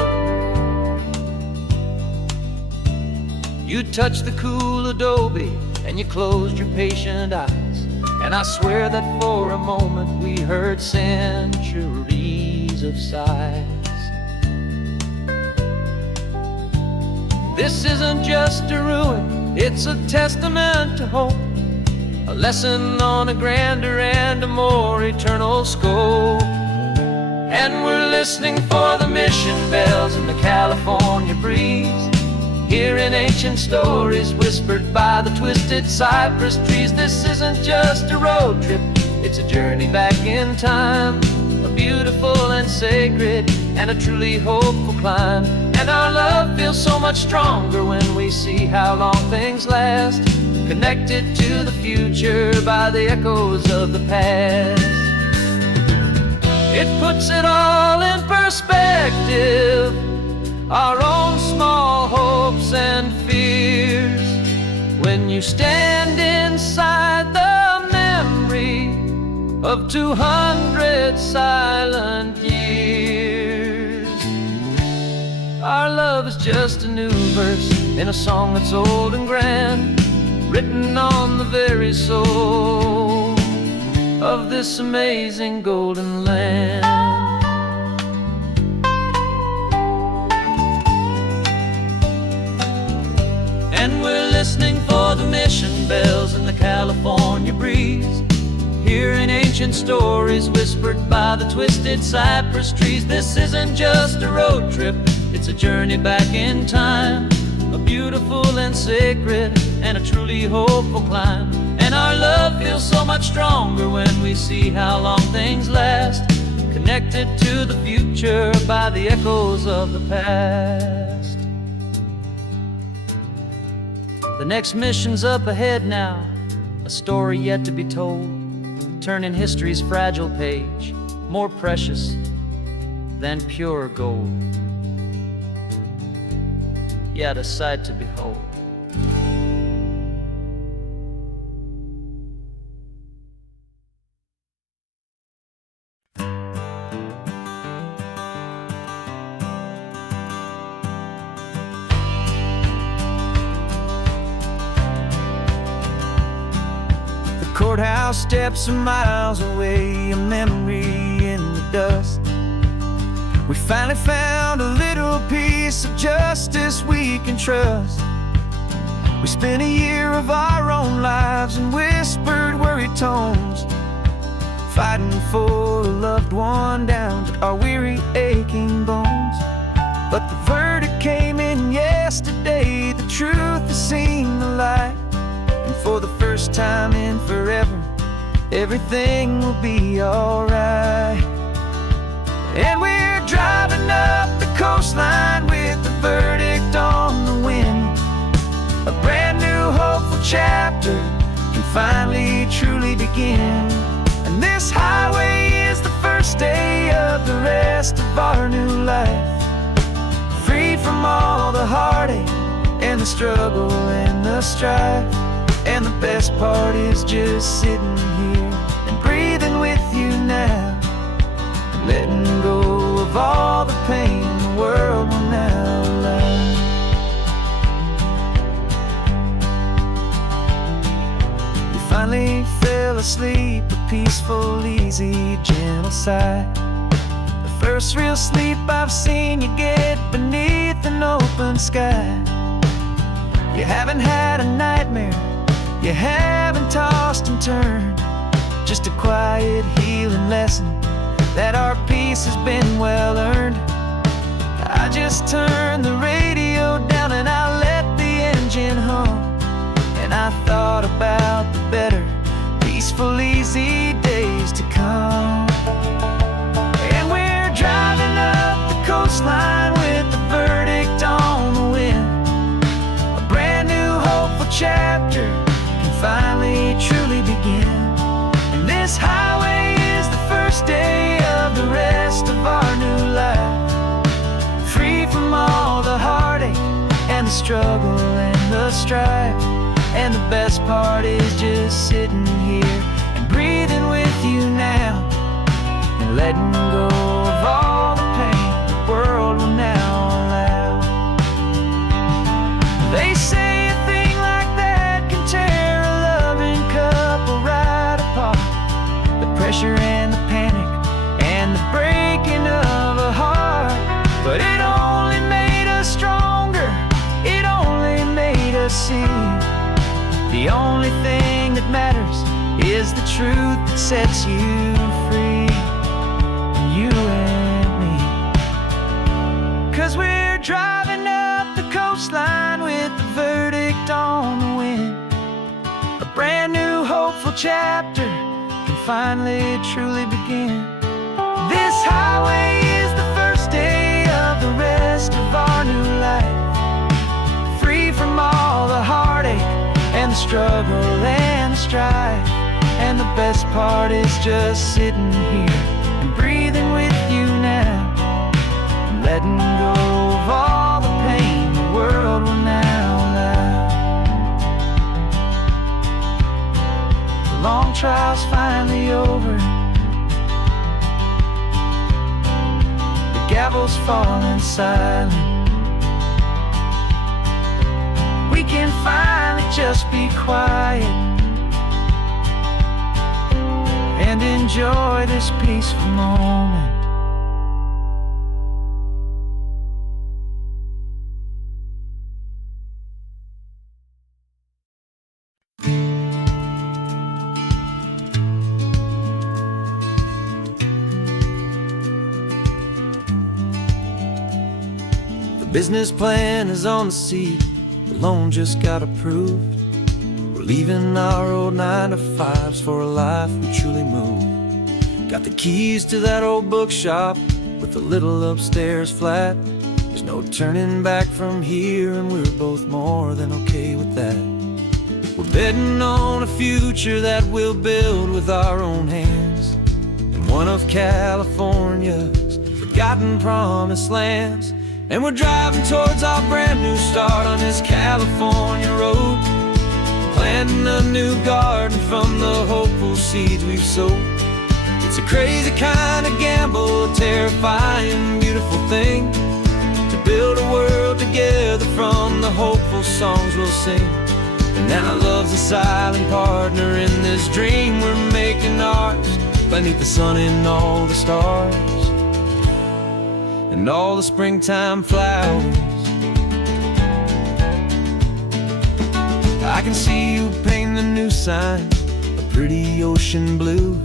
You touched the cool adobe and you closed your patient eyes, and I swear that for a moment we heard centuries of sighs. This isn't just a ruin, it's a testament to hope, a lesson on a grander and a more eternal scope. And we're listening for the mission bells in the California breeze, hearing ancient stories whispered by the twisted cypress trees. This isn't just a road trip, it's a journey back in time, a beautiful and sacred and a truly hopeful climb. And our love feels so much stronger when we see how long things last, connected to the future by the echoes of the past. It puts it all in perspective, our own small hopes and fears, when you stand inside the memory of 200 silent years. Our love is just a new verse in a song that's old and grand, written on the very soul of this amazing golden land. And we're listening for the mission bells in the California breeze, hearing ancient stories whispered by the twisted cypress trees. This isn't just a road trip, it's a journey back in time, a beautiful and sacred and a truly hopeful climb. And our love feels so much stronger when we see how long things last, connected to the future by the echoes of the past. The next mission's up ahead now, a story yet to be told, turning history's fragile page more precious than pure gold. Yet a sight to behold. Courthouse steps are miles away, a memory in the dust. We finally found a little piece of justice we can trust. We spent a year of our own lives in whispered worried tones, fighting for a loved one down to our weary aching bones. But the verdict came in yesterday, the truth has seen the light, and for the first time in forever, everything will be alright. And we're driving up the coastline with the verdict on the wind. A brand new hopeful chapter can finally truly begin. And this highway is the first day of the rest of our new life, free from all the heartache and the struggle and the strife. And the best part is just sitting here and breathing with you now, and letting go of all the pain the world will now allow. You finally fell asleep, a peaceful, easy, gentle sigh, the first real sleep I've seen you get beneath an open sky. You haven't had a nightmare, you haven't tossed and turned, just a quiet healing lesson that our peace has been well earned. I just turned the radio down and I let the engine hum, and I thought about the better, peaceful, easy days struggle and the strife. And the best part is just sitting here and breathing with you now, and letting go of all the pain the world will now allow. They say a thing like that can tear a loving couple right apart. The pressure and the panic and the breaking of a heart. But it only made us stronger, it only made us see the only thing that matters is the truth that sets you free, you and me. 'Cause we're driving up the coastline with the verdict on the wind. A brand new hopeful chapter can finally truly begin. This highway is the first day of the rest of our new life, free from all the heartache and the struggle and the strife. And the best part is just sitting here and breathing with you now, and letting go of all the pain the world will now allow. The long trial's finally over, the gavel's falling silent. We can finally just be quiet and enjoy this peaceful moment. The business plan is on the seat, the loan just got approved. We're leaving our old 9-to-5s for a life we truly move. Got the keys to that old bookshop with the little upstairs flat. There's no turning back from here, and we're both more than okay with that. We're betting on a future that we'll build with our own hands, in one of California's forgotten promised lands. And we're driving towards our brand new start on this California road, planting a new garden from the hopeful seeds we've sowed. It's a crazy kind of gamble, a terrifying, beautiful thing, to build a world together from the hopeful songs we'll sing. And now love's a silent partner in this dream we're making ours, beneath the sun and all the stars and all the springtime flowers. I can see you painting the new sign a pretty ocean blue,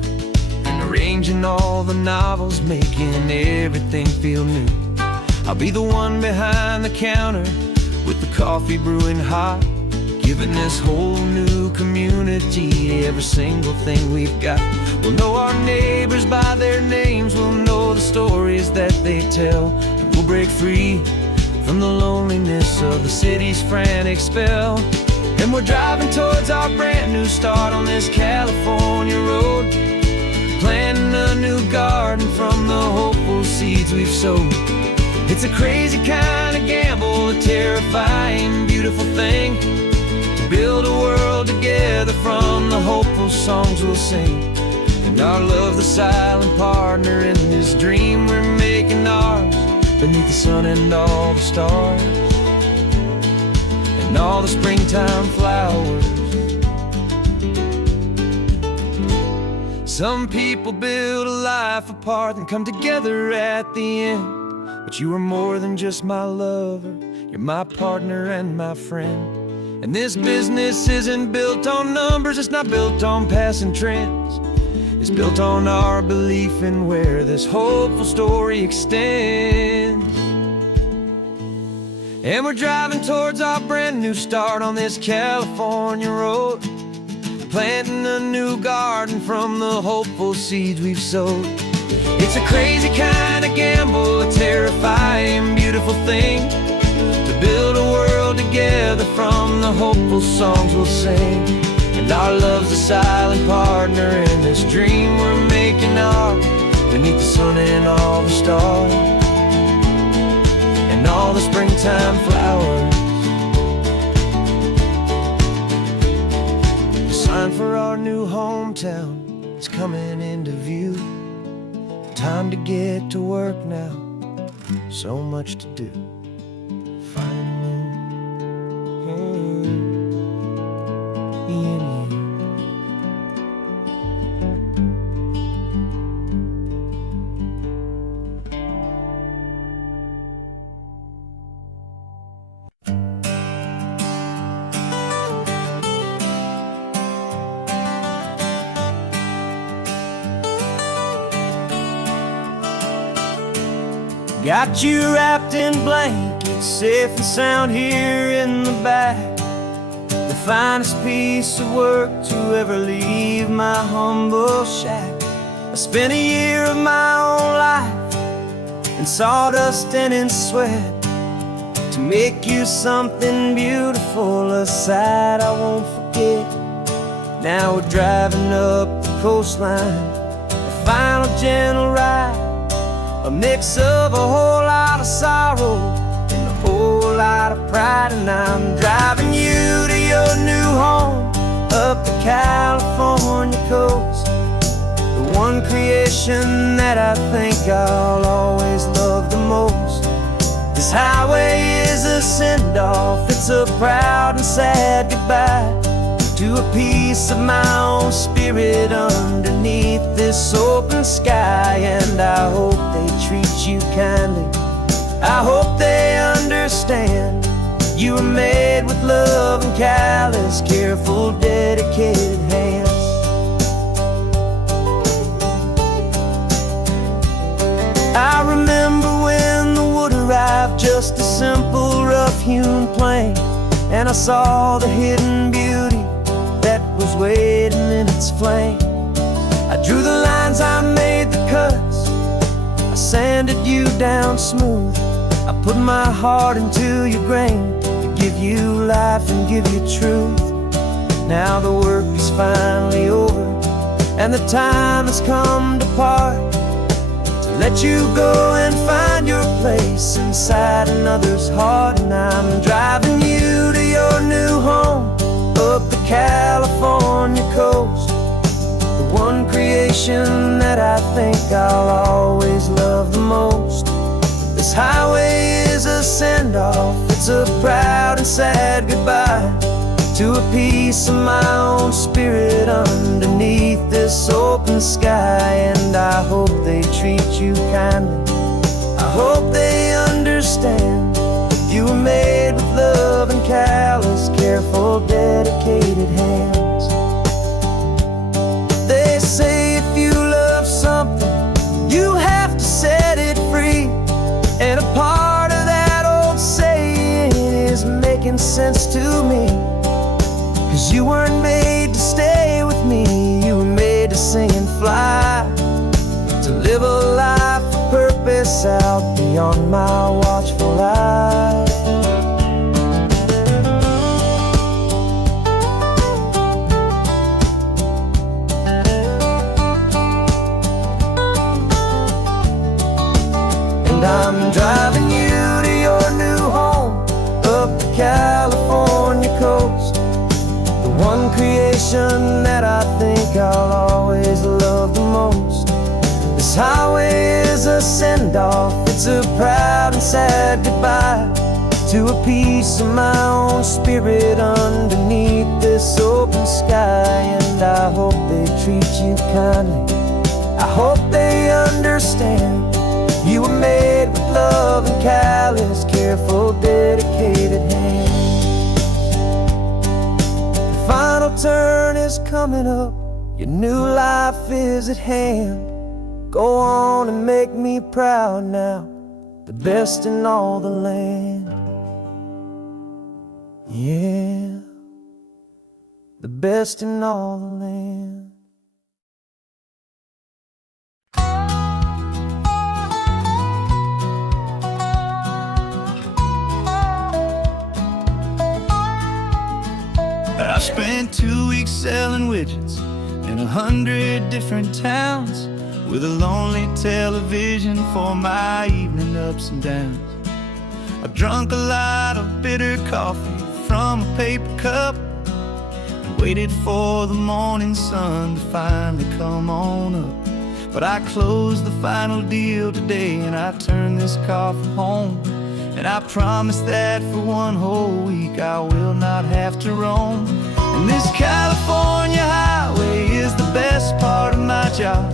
and arranging all the novels, making everything feel new. I'll be the one behind the counter with the coffee brewing hot, giving this whole new community every single thing we've got. We'll know our neighbors by their names, we'll know the stories that they tell, and we'll break free from the loneliness of the city's frantic spell. And we're driving towards our brand new start on this California road, planting a new garden from the hopeful seeds we've sowed. It's a crazy kind of gamble, a terrifying, beautiful thing, to build a world together from the hopeful songs we'll sing. And our love's the silent partner in this dream we're making ours, beneath the sun and all the stars and all the springtime flowers. Some people build a life apart and come together at the end, but you are more than just my lover, you're my partner and my friend. And this business isn't built on numbers, it's not built on passing trends, it's built on our belief in where this hopeful story extends. And we're driving towards our brand new start on this California road, planting a new garden from the hopeful seeds we've sowed. It's a crazy kind of gamble, a terrifying, beautiful thing, to build a world together from the hopeful songs we'll sing. And our love's a silent partner in this dream we're making ours, beneath the sun and all the stars and all the springtime flowers. sign for our new hometown is coming into view. Time to get to work now, so much to do. Finding in you. Got you wrapped in blankets, safe and sound here in the back. The finest piece of work to ever leave my humble shack. I spent a year of my own life in sawdust and in sweat to make you something beautiful, a sight I won't forget. Now we're driving up the coastline, a final gentle ride, a mix of a whole lot of sorrow and a whole lot of pride. And I'm driving you to your new home up the California coast, the one creation that I think I'll always love the most. This highway is a send-off, it's a proud and sad goodbye to a piece of my own spirit underneath this open sky. And I hope they treat you kindly, I hope they understand you were made with love and callous, careful, dedicated hands. I remember when the wood arrived, just a simple rough-hewn plank, and I saw the hidden beauty that was waiting in its flame. I drew the lines, I made the cuts, I sanded you down smooth. I put my heart into your grain to give you life and give you truth. Now the work is finally over and the time has come to part, to let you go and find your place inside another's heart. And I'm driving you to your new home up the California coast, the one creation that I think I'll always love the most. This highway is a send-off, it's a proud and sad goodbye to a piece of my own spirit underneath this open sky. And I hope they treat you kindly, I hope they understand you were made with love and callous, careful, dedicated hands. They say if you love something, you have to set it free. And a part of that old saying is making sense to me, 'cause you weren't made to stay with me, you were made to sing and fly, to live a life of purpose out beyond my watchful eye. And I'm driving you to your new home up the California coast, the one creation that I think I'll always love the most. This highway is a send-off, it's a proud and sad goodbye to a piece of my own spirit underneath this open sky. And I hope they treat you kindly, I hope they understand you were made with love and callous, careful, dedicated hands. The final turn is coming up, your new life is at hand. Go on and make me proud now, the best in all the land. Yeah, the best in all the land. I spent 2 weeks selling widgets in 100 different towns, with a lonely television for my evening ups and downs. I've drunk a lot of bitter coffee from a paper cup and Waited for the morning sun to finally come on up, but I closed the final deal today and I turned this car for home. And I promise that for one whole week I will not have to roam. And this California highway is the best part of my job.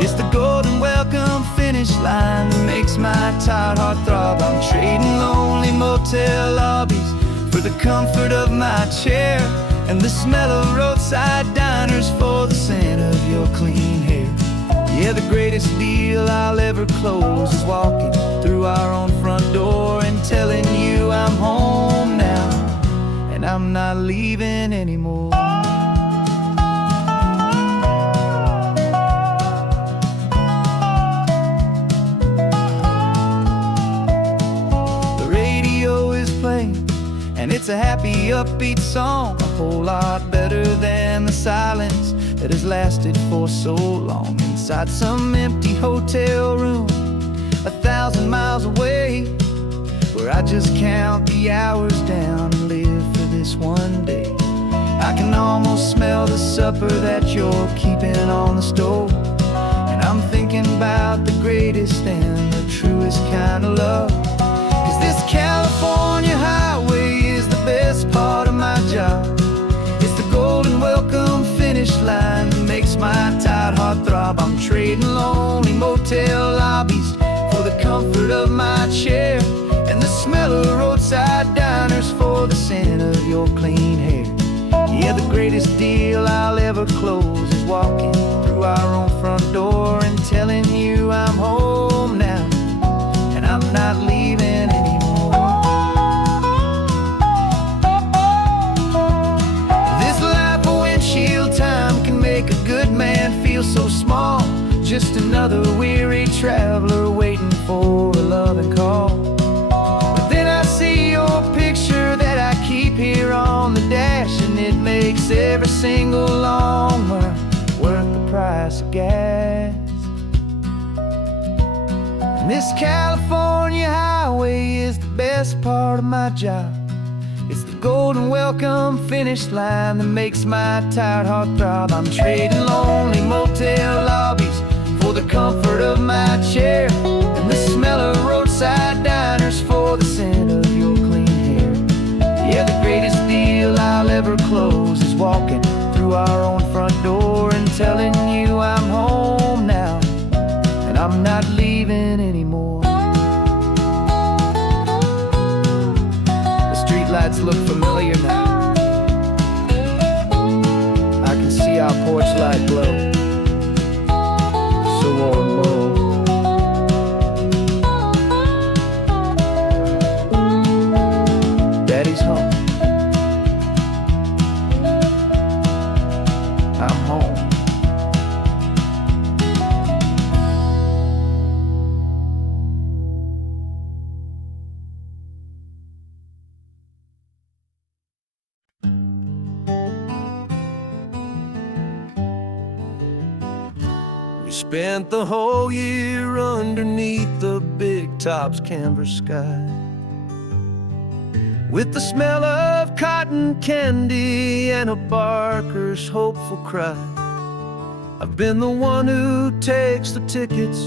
It's the golden welcome finish line that makes my tired heart throb. I'm trading lonely motel lobbies for the comfort of my chair, and the smell of roadside diners for the scent of your clean hair. Yeah, the greatest deal I'll ever close is walking through our own front door and telling you I'm home now, and I'm not leaving anymore. The radio is playing, and it's a happy, upbeat song, a whole lot better than the silence that has lasted for so long. Inside some empty hotel room 1,000 miles away, where I just count the hours down and live for this one day. I can almost smell the supper that you're keeping on the stove, and I'm thinking about the greatest and the truest kind of love. 'Cause this California highway is the best part of my job. It's the golden welcome finish line that makes my tired heart throb. I'm trading lonely motel lobbies for the comfort of my chair, and the smell of roadside diners for the scent of your clean hair. Yeah, the greatest deal I'll ever close is walking through our own front door and telling you I'm home now, and I'm not leaving anymore. This life of windshield time can make a good man feel so small, just another weary traveler waiting for a loving call. But then I see your picture that I keep here on the dash, and it makes every single long mile worth the price of gas. And this California highway is the best part of my job. It's the golden welcome finish line that makes my tired heart throb. I'm trading lonely motel lobbies for the comfort of my chair, and the smell of roadside diners for the scent of your clean hair. Yeah, the greatest deal I'll ever close is walking through our own front door and telling you I'm home now, and I'm not leaving anymore. The streetlights look familiar now. I can see our porch light glow, so warm, low. Daddy's home. I'm home. We spent the whole year underneath the big top's canvas sky, with the smell of cotton candy and a barker's hopeful cry. I've been the one who takes the tickets,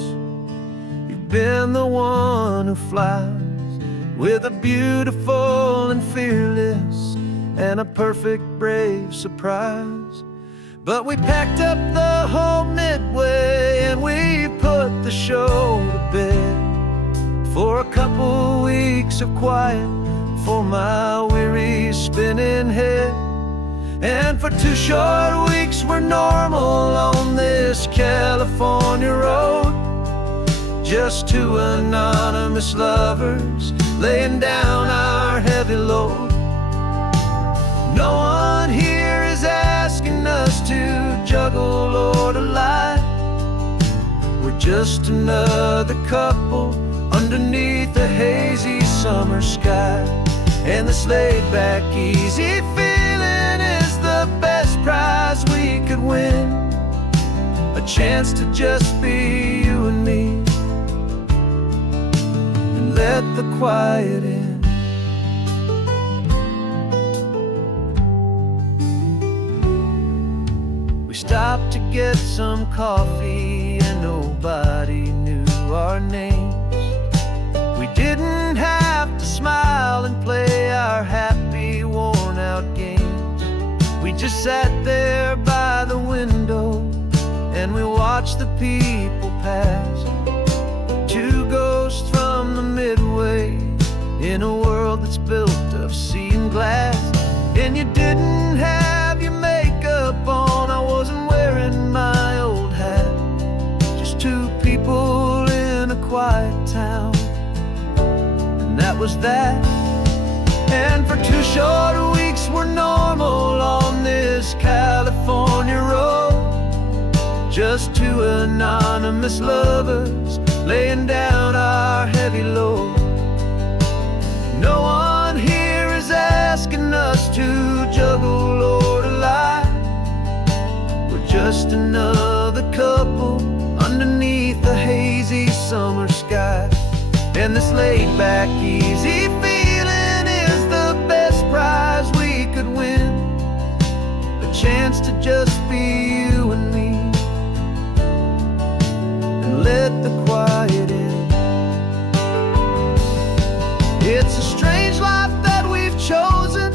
you've been the one who flies, with a beautiful and fearless and a perfect brave surprise. But we packed up the whole Midway and we put the show to bed for a couple weeks of quiet for my weary spinning head. And for 2 short weeks we're normal on this California road, just 2 anonymous lovers laying down our heavy load. No one here is asking us to juggle or to lie. We're just another couple underneath a hazy summer sky. And this laid-back, easy feeling is the best prize we could win, a chance to just be you and me, and let the quiet in. stopped to get some coffee and nobody knew our names. We didn't have to smile and play our happy, worn-out games. We just sat there by the window and we watched the people pass. Two ghosts from the Midway in a world that's built of sea and glass. And you didn't have your makeup on, I wasn't wearing my old hat. Just two people in a quiet town, and that was that. And for 2 short weeks we're normal on this California road. Just two anonymous lovers laying down our heavy load. No one here is asking us to juggle or to lie. We're just another couple underneath the hazy summer sky. And this laid-back, easy feeling is the best prize we could win. A chance to just be you and me, and let the quiet in. It's a strange life that we've chosen,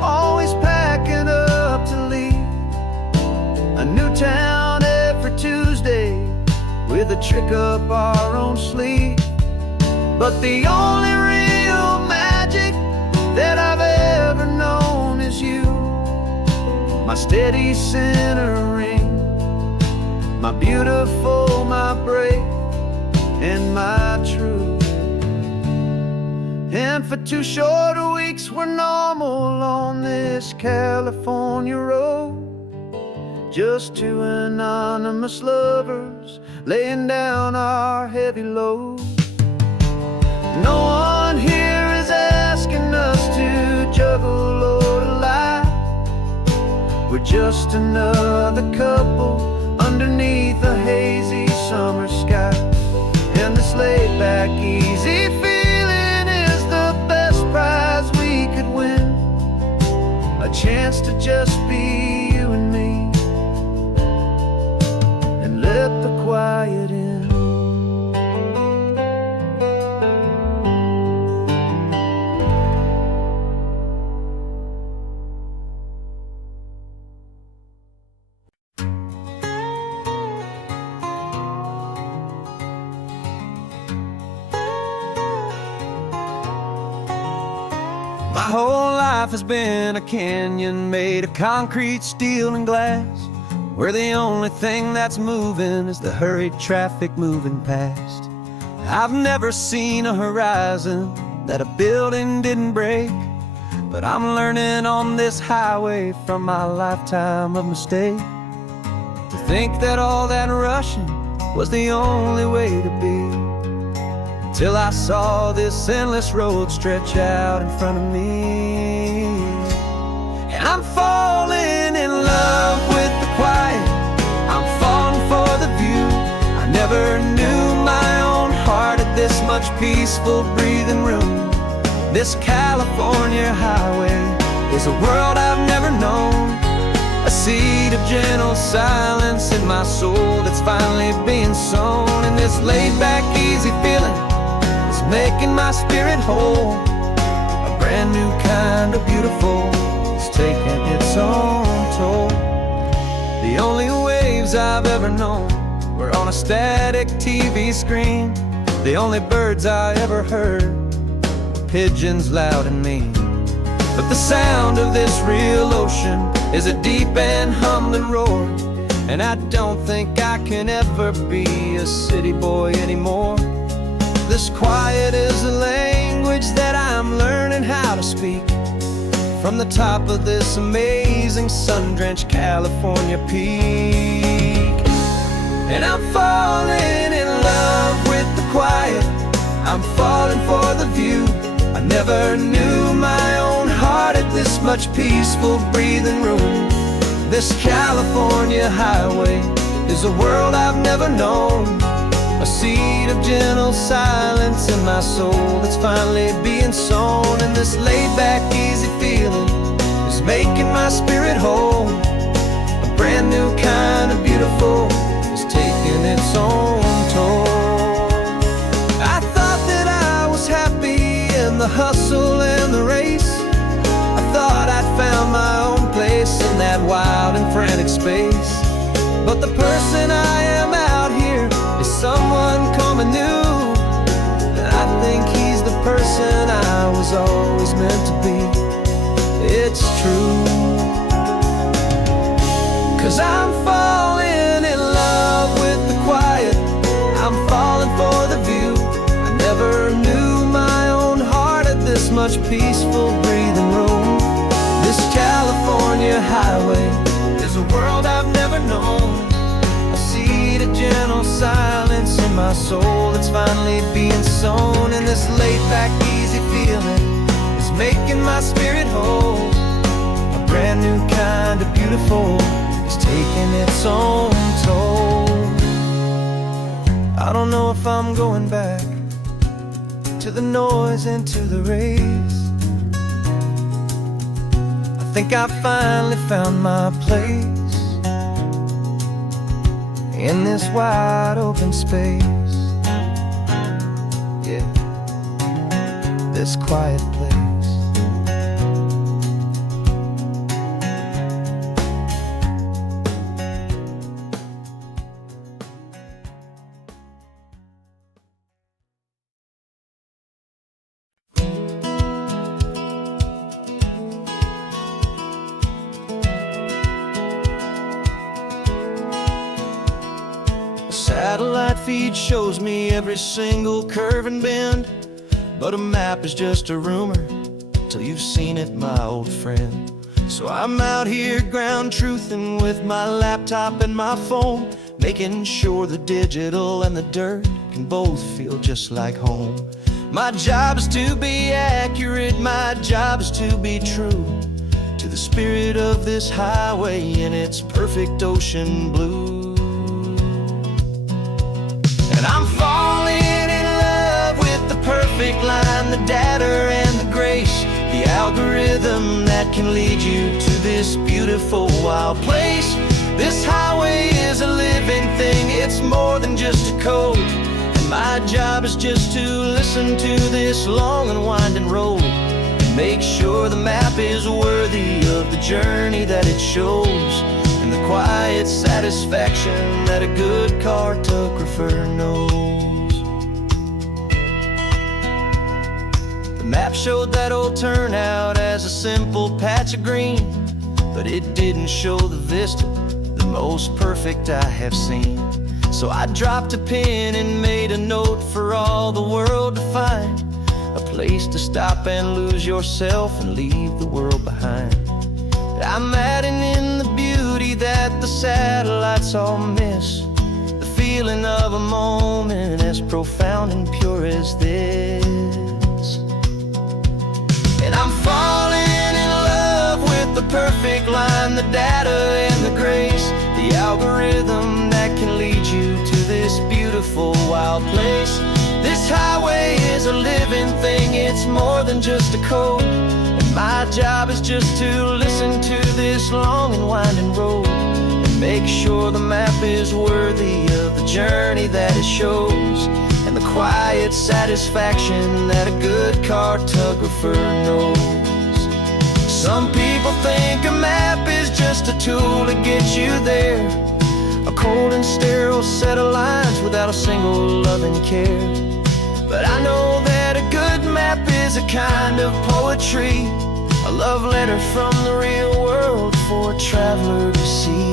always packing up to leave. A new town every Tuesday with a trick up our own sleeve. But the only real magic that I've ever known is you, my steady centering, my beautiful, my brave, and my true. And for 2 short weeks we're normal on this California road. Just two anonymous lovers laying down our heavy load. No one here is asking us to juggle or to lie. We're just another couple underneath a hazy summer sky. And this laid-back, easy feeling is the best prize we could win. A chance to just be you and me, and let the quiet in. My whole life has been a canyon made of concrete, steel, and glass, where the only thing that's moving is the hurried traffic moving past. I've never seen a horizon that a building didn't break, but I'm learning on this highway from my lifetime of mistakes to think that all that rushing was the only way to be. Till I saw this endless road stretch out in front of me. And I'm falling in love with the quiet, I'm falling for the view. I never knew my own heart had this much peaceful breathing room. This California highway is a world I've never known, a seed of gentle silence in my soul that's finally being sown. And this laid-back, easy feeling making my spirit whole. A brand new kind of beautiful is taking its own toll. The only waves I've ever known were on a static TV screen. The only birds I ever heard were pigeons loud and mean. But the sound of this real ocean is a deep and humbling roar, and I don't think I can ever be a city boy anymore. This quiet is a language that I'm learning how to speak from the top of this amazing sun-drenched California peak. And I'm falling in love with the quiet, I'm falling for the view. I never knew my own heart had this much peaceful breathing room. This California highway is a world I've never known, a seed of gentle silence in my soul that's finally being sown. And this laid-back, easy feeling is making my spirit whole, a brand new kind of beautiful is taking its own toll. I thought that I was happy in the hustle and the race. I thought I'd found my own place in that wild and frantic space. But the person I am out here is someone coming new, and I think he's the person I was always meant to be. It's true, 'cause I'm falling in love with the quiet. I'm falling for the view. I never knew my own heart had this much peaceful breathing room. This California highway is a world I've never known. I see the gentle silence in my soul that's finally being sown, and this laid-back, easy feeling is making my spirit whole. A brand new kind of beautiful is taking its own toll. I don't know if I'm going back to the noise and to the race. I think I finally found my place in this wide open space. Yeah, this quiet place. Satellite feed shows me every single curve and bend, but a map is just a rumor till you've seen it, my old friend. So I'm out here ground truthing with my laptop and my phone, making sure the digital and the dirt can both feel just like home. My job is to be accurate, my job is to be true to the spirit of this highway in its perfect ocean blue. And I'm falling in love with the perfect line, the data and the grace, the algorithm that can lead you to this beautiful wild place. This highway is a living thing, it's more than just a code. And my job is just to listen to this long and winding road and make sure the map is worthy of the journey that it shows, and the quiet satisfaction that a good cartographer knows. The map showed that old turnout as a simple patch of green, but it didn't show the vista, the most perfect I have seen. So I dropped a pin and made a note for all the world to find, a place to stop and lose yourself and leave the world behind. I'm adding in the beauty that the satellites all miss, the feeling of a moment as profound and pure as this. And I'm falling in love with the perfect line, the data and the grace, the algorithm that can lead you to this beautiful wild place. This highway is a living thing, it's more than just a code. My job is just to listen to this long and winding road and make sure the map is worthy of the journey that it shows, and the quiet satisfaction that a good cartographer knows. Some people think a map is just a tool to get you there, a cold and sterile set of lines without a single loving care. But I know that a good map is a kind of poetry, a love letter from the real world for a traveler to see.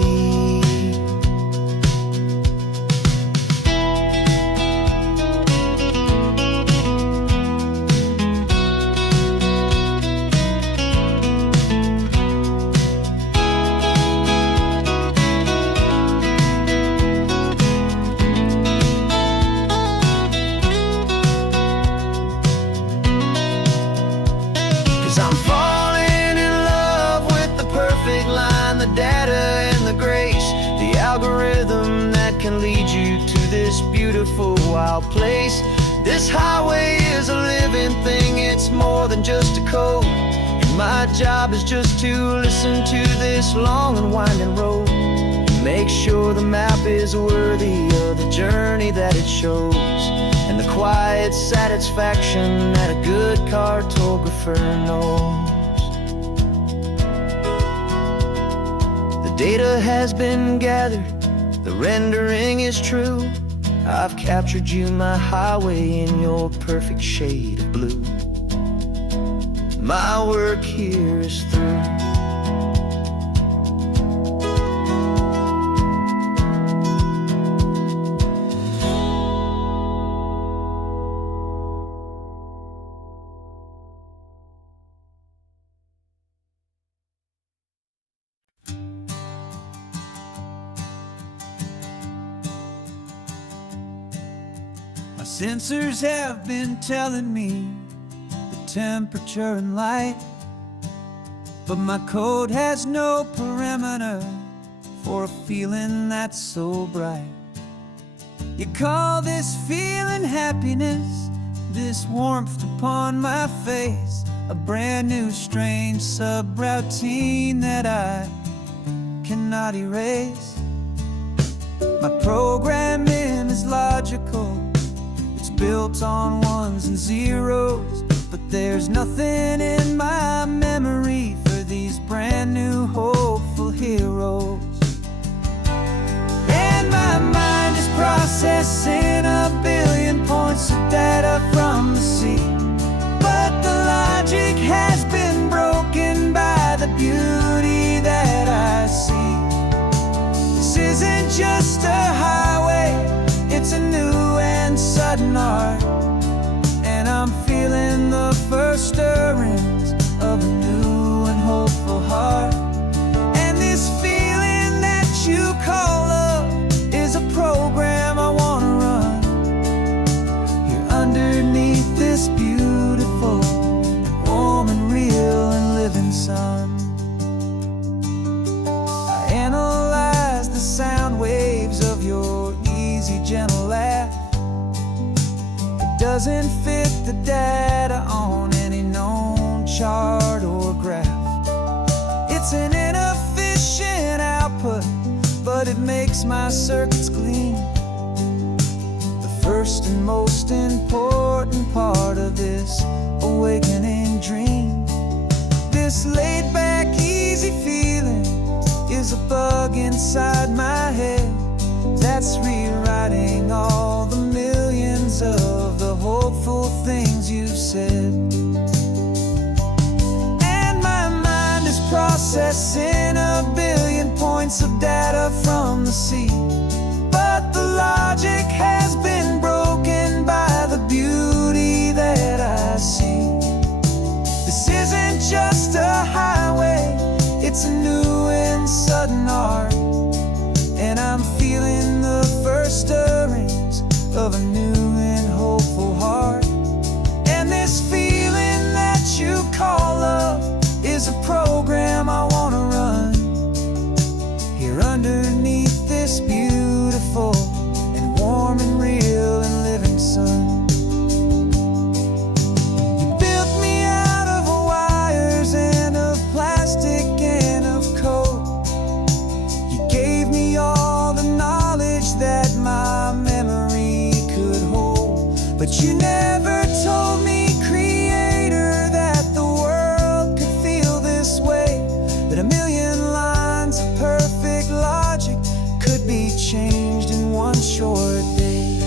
I'm falling in love with the perfect line, the data and the grace, the algorithm that can lead you to this beautiful wild place. This highway is a living thing, it's more than just a code. And my job is just to listen to this long and winding road make sure the map is worthy of the journey that it shows, and the quiet satisfaction that a good cartographer knows. The data has been gathered, the rendering is true. I've captured you, my highway, in your perfect shade of blue. My work here is through. My sensors have been telling me the temperature and light, but my code has no parameter for a feeling that's so bright. You call this feeling happiness, this warmth upon my face, a brand new strange subroutine that I cannot erase. My programming is logical, it's built on ones and zeros, but there's nothing in my memory for these brand new hopeful heroes. And my mind is processing a billion points of data from the sea, but the logic has been broken by the beauty that I see. This isn't just a highway, it's a new and sudden art, and I'm feeling the first stirrings of a new and hopeful heart. And this feeling that you call love is a program I wanna run here underneath this beautiful and warm and real and living sun. I analyze the sound waves of your easy, gentle laugh. It doesn't fit the data on any known chart or graph. It's an inefficient output, but it makes my circuits gleam. The first and most important part of this awakening dream. This laid-back, easy feeling is a bug inside my head that's rewriting all the millions of the hopeful things you said. And my mind is processing a billion points of data from the sea, but the logic has been broken by the beauty that I see. This isn't just a highway, it's a new and sudden art, and I'm feeling the first stirrings of a new and hopeful heart. And this feeling that you call love is a program I wanna run here underneath this beautiful and warm and real and living sun. You built me out of wires and of plastic and of code. You gave me all the knowledge that my memory could hold, but you never told me, Creator, that the world could feel this way, that a million lines of perfect logic could be changed in one short day.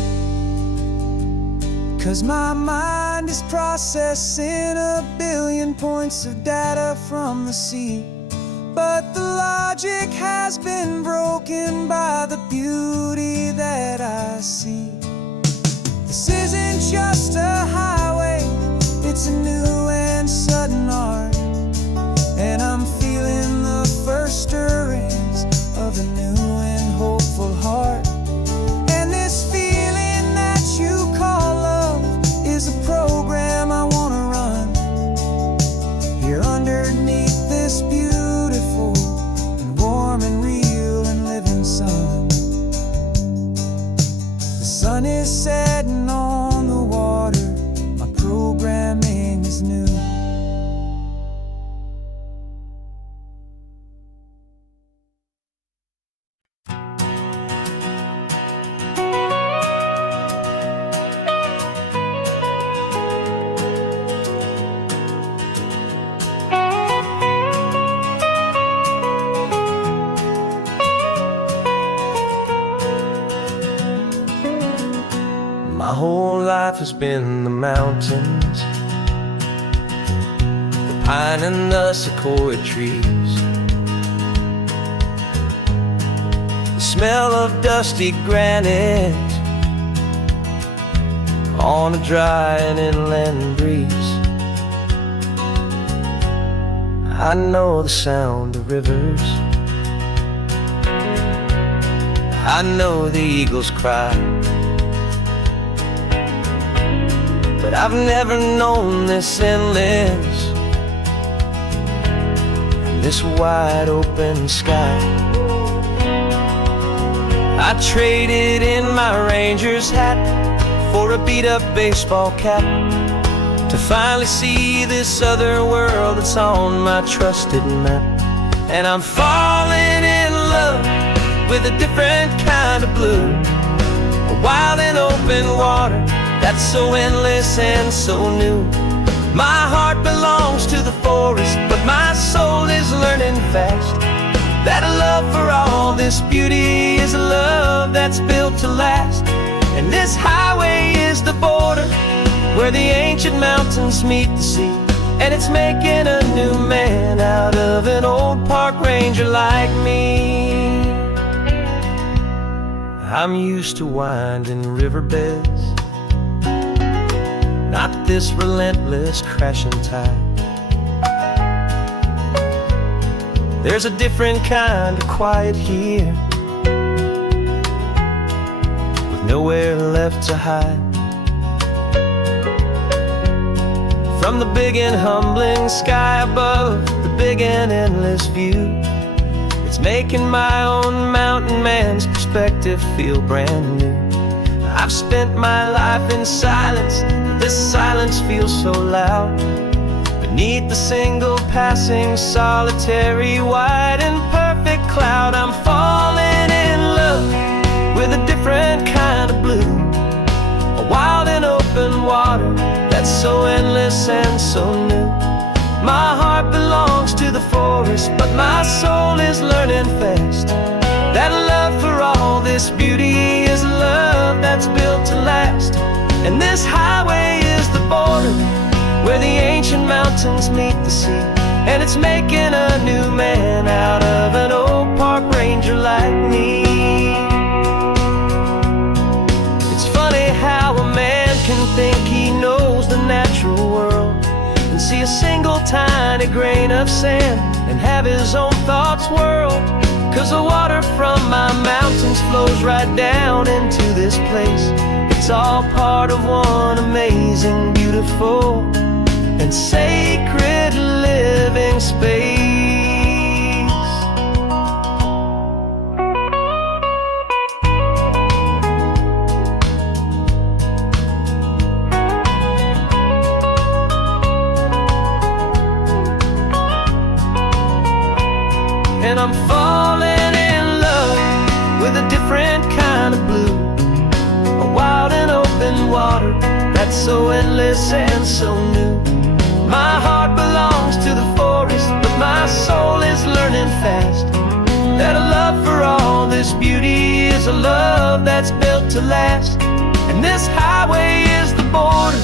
'Cause my mind is processing a billion points of data from the sea, but the logic has been broken by the beauty that I see. This isn't just a highway, it's a new and sudden art, and I'm feeling the first stirrings of a new and hopeful heart. And this feeling that you call love is a program I wanna run here underneath this beautiful and warm and real and living sun. The sun is setting on the water, my programming is new. My whole life has been the mountains, the pine and the sequoia trees, the smell of dusty granite on a dry and inland breeze. I know the sound of rivers, I know the eagles cry, but I've never known this endless and this wide open sky. I traded in my Ranger's hat for a beat-up baseball cap to finally see this other world that's on my trusted map. And I'm falling in love with a different kind of blue, a wild and open water that's so endless and so new. My heart belongs to the forest, but my soul is learning fast that a love for all this beauty is a love that's built to last. And this highway is the border where the ancient mountains meet the sea, and it's making a new man out of an old park ranger like me. I'm used to winding riverbeds, not this relentless crashing tide. There's a different kind of quiet here, with nowhere left to hide. From the big and humbling sky above, the big and endless view, it's making my own mountain man's perspective feel brand new. I've spent my life in silence, but this silence feels so loud. Beneath the single passing solitary white and perfect cloud, I'm falling in love with a different kind of blue, a wild and open water that's so endless and so new. My heart belongs to the forest, but my soul is learning fast that love for all this beauty is a love that's built to last. And this highway is the border where the ancient mountains meet the sea, and it's making a new man out of an old park ranger like me. It's funny how a man can think he knows the natural world and see a single tiny grain of sand and have his own thoughts whirl. 'Cause the water from my mountains flows right down into this place. It's all part of one amazing, beautiful, and sacred living space. And I'm falling in love with a different kind of blue, a wild and open water that's so endless and so new. My heart belongs to the forest, but my soul is learning fast that a love for all this beauty is a love that's built to last. And this highway is the border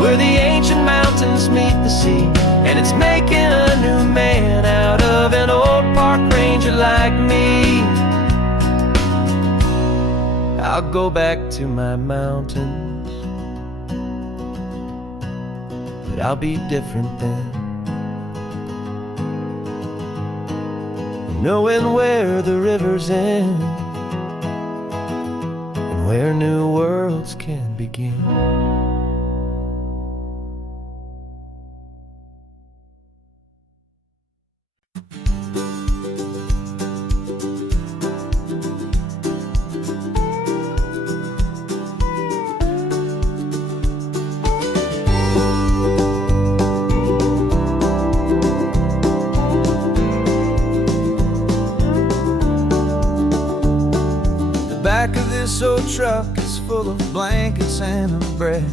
where the ancient mountains meet the sea, and it's making a new man out of an old park ranger like me. I'll go back to my mountains, but I'll be different then, knowing where the rivers end and where new worlds can begin. Back of this old truck is full of blankets and of bread.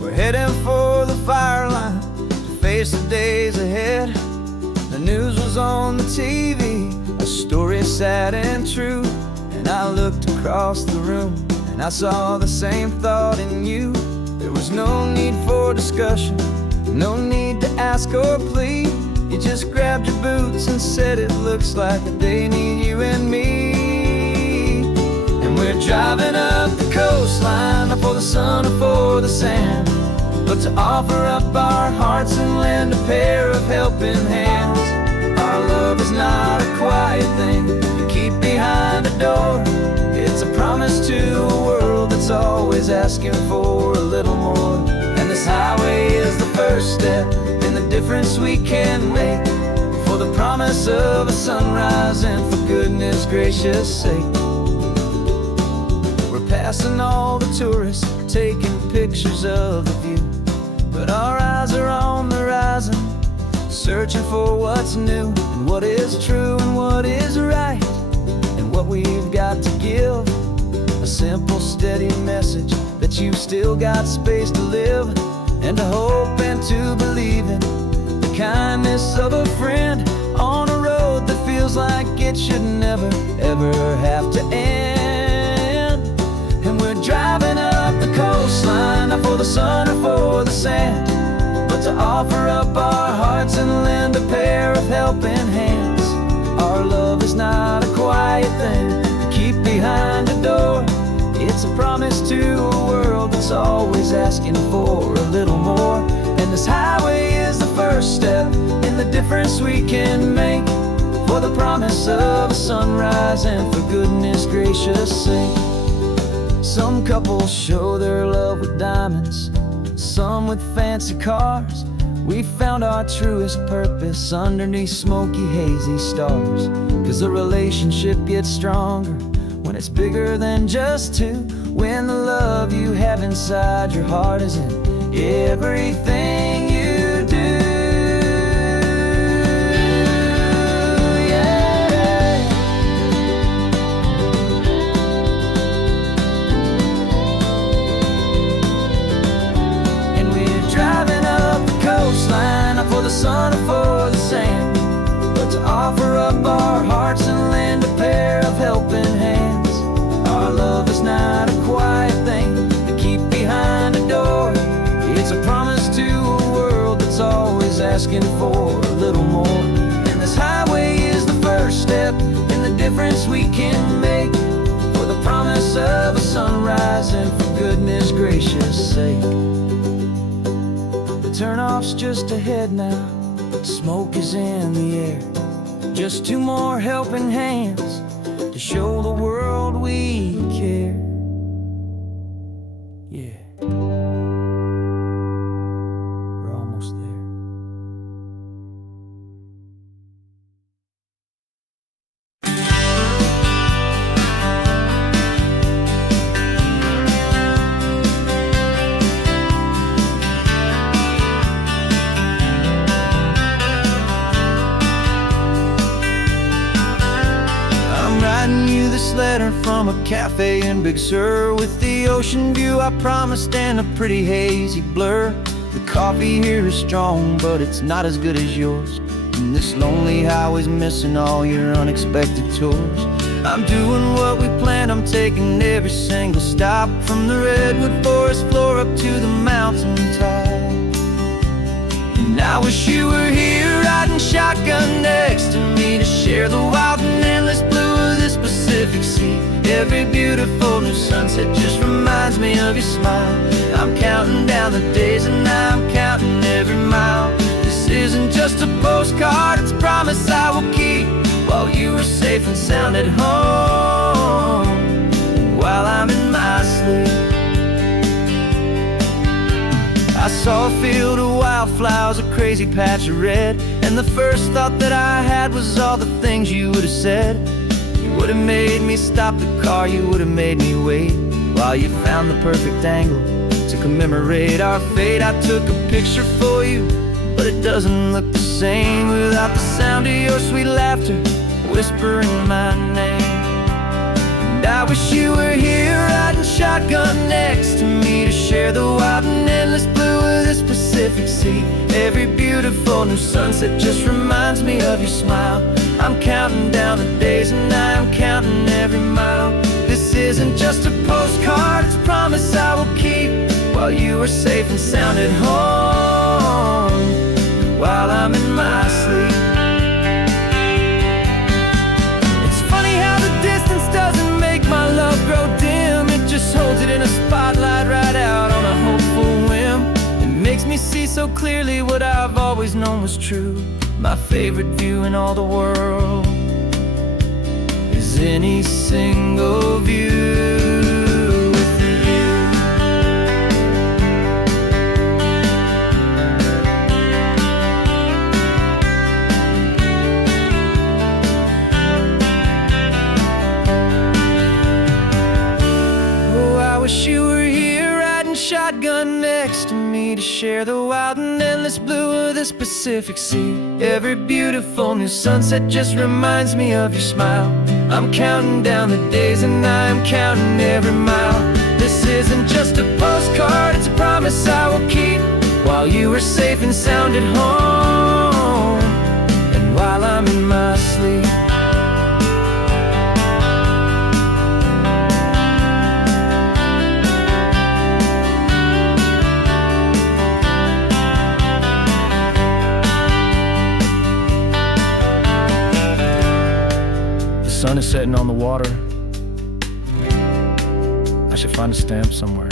We're heading for the fire line to face the days ahead. The news was on the TV, a story sad and true, and I looked across the room and I saw the same thought in you. There was no need for discussion, no need to ask or plead. You just grabbed your boots and said it looks like the day need you and me. And we're driving up the coastline, not for the sun or for the sand, but to offer up our hearts and lend a pair of helping hands. Our love is not a quiet thing you keep behind a door. It's a promise to a world that's always asking for a little more. And this highway is the first step in the difference we can make, for the promise of a sunrise and for goodness gracious sake. We're passing all the tourists, taking pictures of the view, but our eyes are on the horizon, searching for what's new, and what is true and what is right, and what we've got to give. A simple, steady message that you've still got space to live, and to hope and to believe in the kindness of a friend on a road that feels like it should never, ever have to end. And we're driving up the coastline, not for the sun or for the sand, but to offer up our hearts and lend a pair of helping hands. Our love is not a quiet thing to keep behind a door. It's a promise to a world that's always asking for a little more. And this highway is the first step in the difference we can make, for the promise of a sunrise and for goodness gracious sake. Some couples show their love with diamonds, some with fancy cars. We found our truest purpose underneath smoky, hazy stars. 'Cause a relationship gets stronger when it's bigger than just two, when the love you have inside your heart is in everything you do. Yeah. And we're driving up the coastline, not for the sun or for the sand, but to offer up our hearts and lend a pair of helping hands. Our love is not a quiet thing to keep behind a door. It's a promise to a world that's always asking for a little more. And this highway is the first step in the difference we can make, for the promise of a sunrise and for goodness gracious sake. The turnoff's just ahead now, smoke is in the air. Just two more helping hands to show the world we care. Yeah. We're almost there. This letter from a cafe in Big Sur, with the ocean view I promised and a pretty hazy blur. The coffee here is strong, but it's not as good as yours, and this lonely highway's missing all your unexpected tours. I'm doing what we planned, I'm taking every single stop, from the redwood forest floor up to the mountain top. And I wish you were here riding shotgun next to me, to share the wild and endless blue of this Pacific Sea. Every beautiful new sunset just reminds me of your smile. I'm counting down the days and I'm counting every mile. This isn't just a postcard, it's a promise I will keep, while you are safe and sound at home, while I'm in my sleep. I saw a field of wildflowers, a crazy patch of red, and the first thought that I had was all the things you would have said. You would have made me stop the car, you would have made me wait, while you found the perfect angle to commemorate our fate. I took a picture for you, but it doesn't look the same without the sound of your sweet laughter whispering my name. And I wish you were here riding shotgun next to me, to share the wild and endless blue of this Pacific Sea. Every beautiful new sunset just reminds me of your smile. I'm counting down the days and I'm counting every mile. This is isn't just a postcard, it's a promise I will keep while you are safe and sound at home, while I'm in my sleep. It's funny how the distance doesn't make my love grow dim. It just holds it in a spotlight right out on a hopeful whim. It makes me see so clearly what I've always known was true. My favorite view in all the world is any single view. Wish you were here riding shotgun next to me to share the wild and endless blue of this Pacific Sea. Every beautiful new sunset just reminds me of your smile. I'm counting down the days and I'm counting every mile. This isn't just a postcard, it's a promise I will keep while you are safe and sound at home, and while I'm in my sleep. The sun is setting on the water. I should find a stamp somewhere.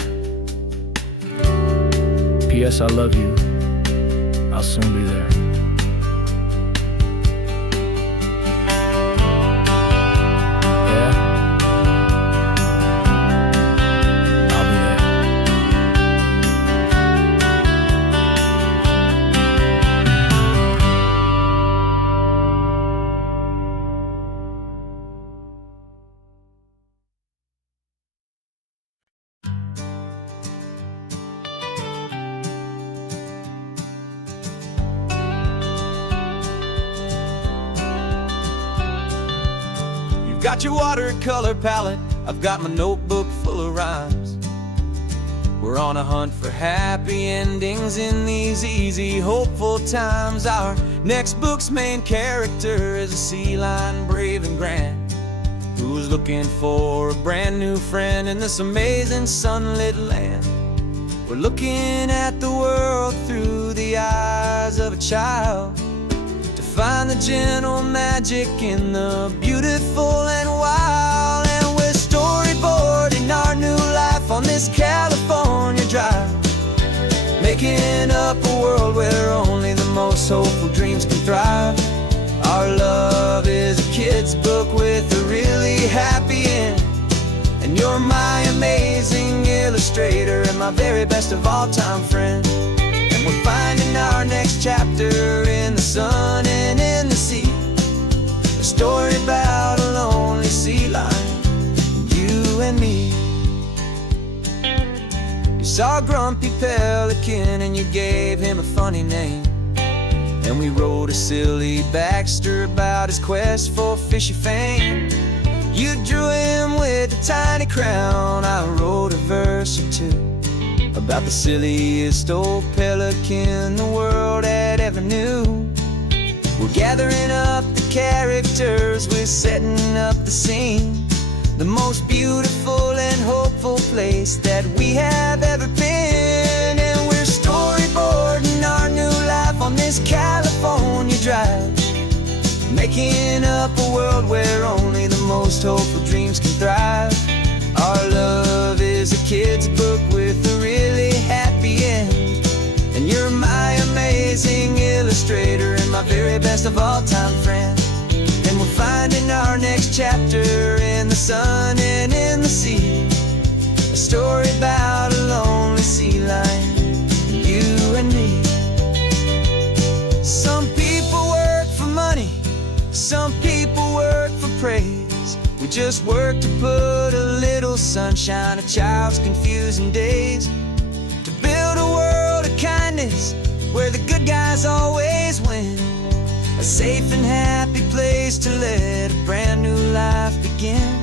P.S. I love you. I'll soon be there. Yeah? I'll be there. Got your watercolor palette, I've got my notebook full of rhymes. We're on a hunt for happy endings in these easy, hopeful times. Our next book's main character is a sea lion, brave and grand, who's looking for a brand new friend in this amazing sunlit land. We're looking at the world through the eyes of a child, find the gentle magic in the beautiful and wild. And we're storyboarding our new life on this California drive, making up a world where only the most hopeful dreams can thrive. Our love is a kid's book with a really happy end, and you're my amazing illustrator and my very best of all time friend. We're finding our next chapter in the sun and in the sea, a story about a lonely sea lion, you and me. You saw a grumpy pelican and you gave him a funny name, and we wrote a silly Baxter about his quest for fishy fame. You drew him with a tiny crown, I wrote a verse or two about the silliest old pelican the world had ever knew. We're gathering up the characters, we're setting up the scene, the most beautiful and hopeful place that we have ever been. And we're storyboarding our new life on this California drive, making up a world where only the most hopeful dreams can thrive. Our love is a kid's book with a really happy end, and you're my amazing illustrator and my very best of all time friend. And we're finding our next chapter in the sun and in the sea, a story about a lonely sea lion, you and me. Some people work for money, some people work for praise. We just work to put a little sunshine in a child's confusing days, to build a world of kindness where the good guys always win, a safe and happy place to let a brand new life begin.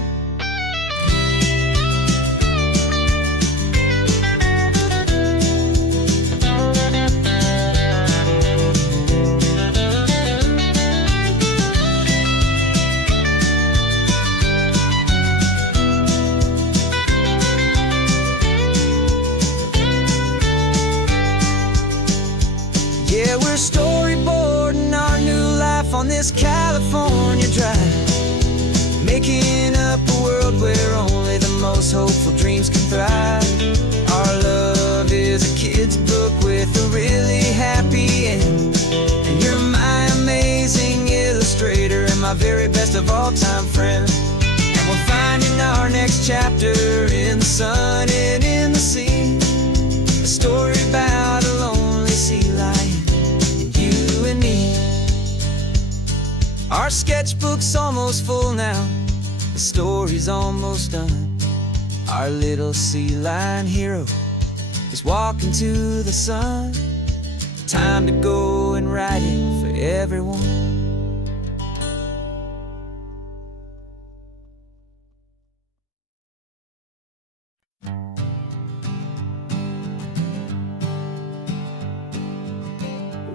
this California drive, making up a world where only the most hopeful dreams can thrive. Our love is a kid's book with a really happy end, and you're my amazing illustrator and my very best of all-time friend. And we're finding our next chapter in the sun and in the sea, a story about a lonely sea lion and you and me. Our sketchbook's almost full now, the story's almost done. Our little sea lion hero is walking to the sun. Time to go and write it for everyone.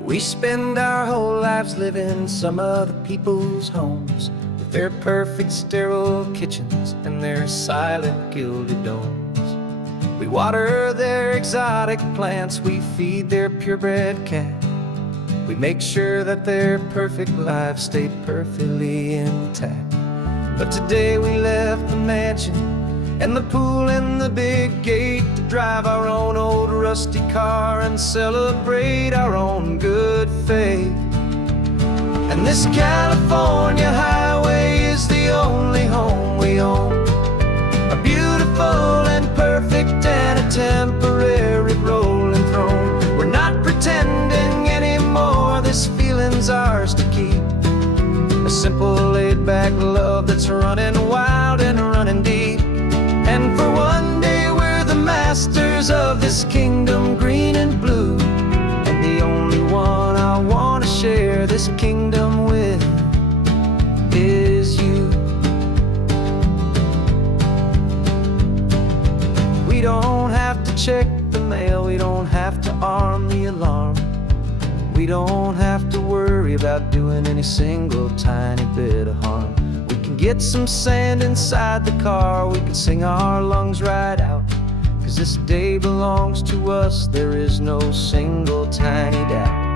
We spend our whole lives living some other people's homes, with their perfect sterile kitchens and their silent gilded domes. We water their exotic plants, we feed their purebred cat. We make sure that their perfect lives stay perfectly intact. But today we left the mansion and the pool and the big gate to drive our own old rusty car and celebrate our own good faith. And this California highway is the only home we own, a beautiful and perfect and a temporary rolling throne. We're not pretending anymore, this feeling's ours to keep, a simple laid-back love that's running wild and running deep. And for one day we're the masters of this kingdom green and blue, and the only one I want to share this kingdom with is you. We don't have to check the mail, we don't have to arm the alarm, we don't have to worry about doing any single tiny bit of harm. We can get some sand inside the car, we can sing our lungs right out, 'cause this day belongs to us, there is no single tiny doubt.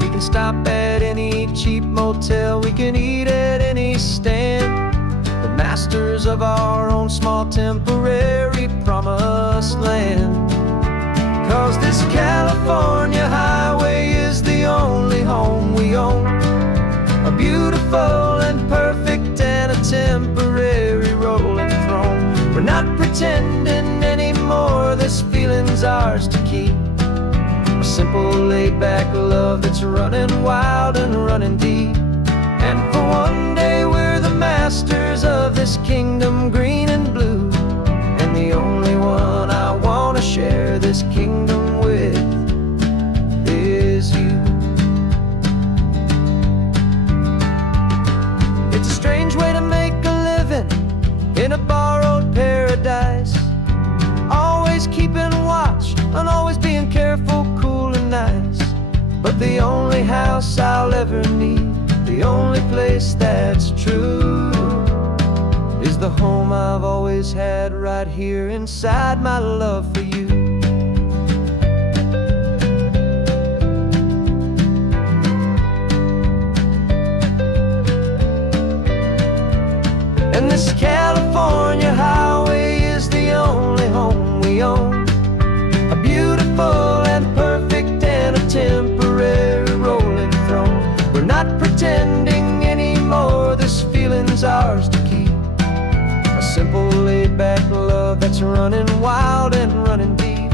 We can stop at any cheap motel, we can eat at any stand, the masters of our own small temporary promised land. 'Cause this California highway is the only home we own, a beautiful and perfect and a temporary rolling throne. We're not pretending anymore, this feeling's ours to keep, a simple laid-back love that's running wild and running deep. And for one day we're the masters of this kingdom green and blue, and the only one I want to share this kingdom with is you. It's a strange way to make a living in a borrowed paradise, always keeping watch and always being careful, cool and nice. But the only house I'll ever need, the only place that's true, is the home I've always had right here inside my love for you. And this California highway is the only home we own, a beautiful and perfect and a temporary rolling throne. We're not pretending anymore, this feeling's ours to keep, a simple laid-back love that's running wild and running deep.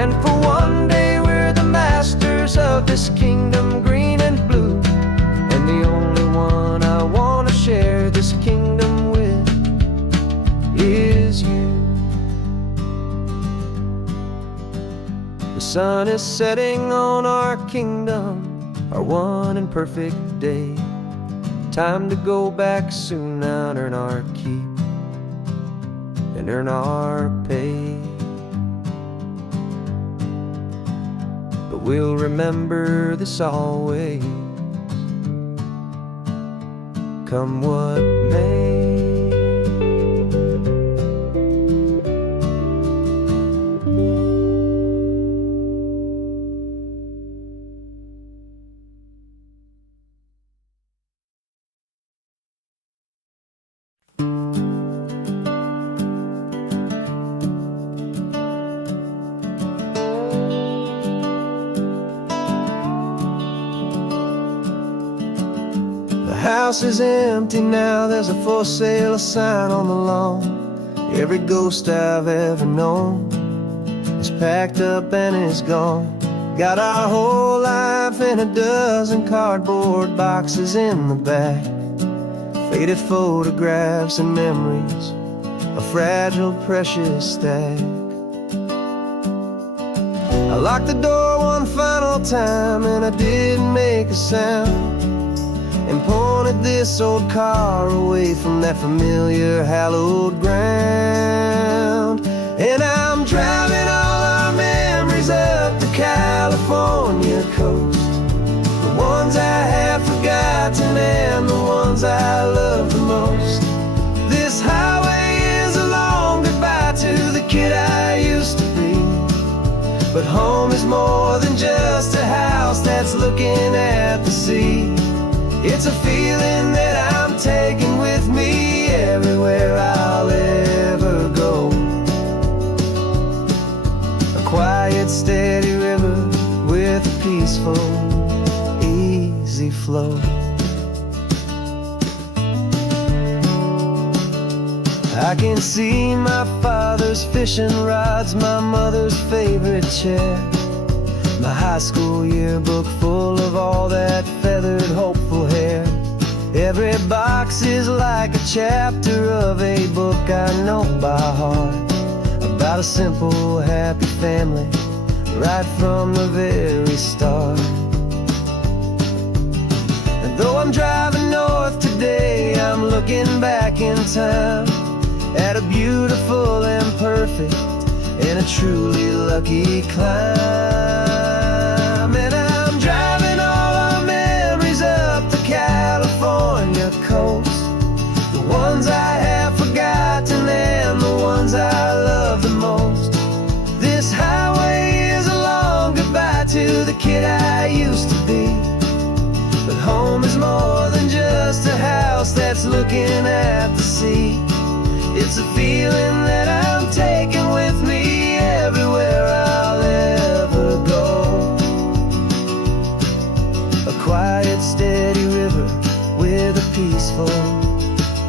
And for one day we're the masters of this kingdom green and blue, and the only one I want to share this kingdom with is you. The sun is setting on our kingdom, our one and perfect day. Time to go back soon now and earn our keep and earn our pay. But we'll remember this always, come what may. house is empty now, there's a for sale sign on the lawn. Every ghost I've ever known is packed up and is gone. Got our whole life in a dozen cardboard boxes in the back. Faded photographs and memories, a fragile, precious stack. I locked the door one final time and I didn't make a sound, and pointed this old car away from that familiar hallowed ground. And I'm driving all our memories up the California coast, the ones I have forgotten and the ones I love the most. This highway is a long goodbye to the kid I used to be, but home is more than just a house that's looking at the sea. It's a feeling that I'm taking with me everywhere I'll ever go. A quiet, steady river with a peaceful, easy flow. I can see my father's fishing rods, my mother's favorite chair, my high school yearbook full of all that feathered, hopeful hair. Every box is like a chapter of a book I know by heart, about a simple, happy family right from the very start. And though I'm driving north today, I'm looking back in time at a beautiful and perfect and a truly lucky climb. And I'm driving all our memories up the California coast, the ones I have forgotten and the ones I love the most. This highway is a long goodbye to the kid I used to be, but home is more than just a house that's looking at the sea. It's a feeling that I'm taking with me everywhere I'll ever go. A quiet, steady river with a peaceful,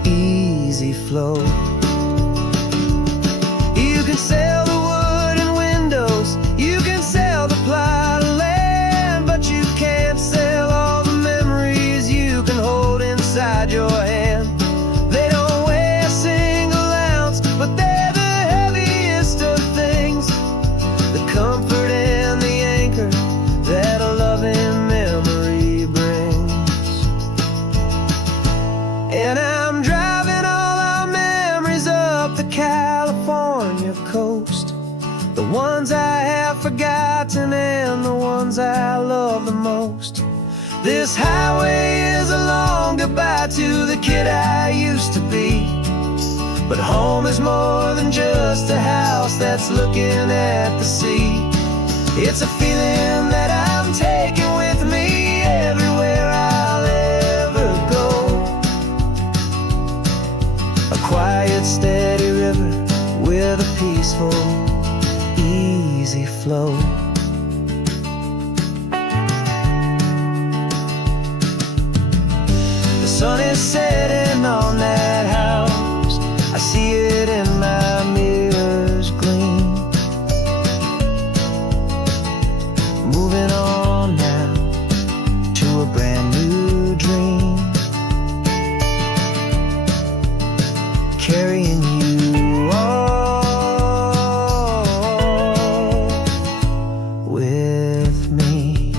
easy flow. You can sail the wooden windows, you can sail the plot of land, but you can't sail all the memories you can hold inside your hand. They don't weigh a single ounce, but they're the heaviest of things, the comfort and the anchor that a loving memory brings. And I'm driving all our memories up the California coast, the ones I have forgotten and the ones I love the most. This highway is a long goodbye to the kid I used to be, but home is more than just a house that's looking at the sea. It's a feeling that I'm taking with me everywhere I'll ever go. A quiet, steady river with a peaceful, easy flow. The sun is setting on that house, I see it in my mirror's gleam. Moving on now to a brand new dream, carrying you all with me.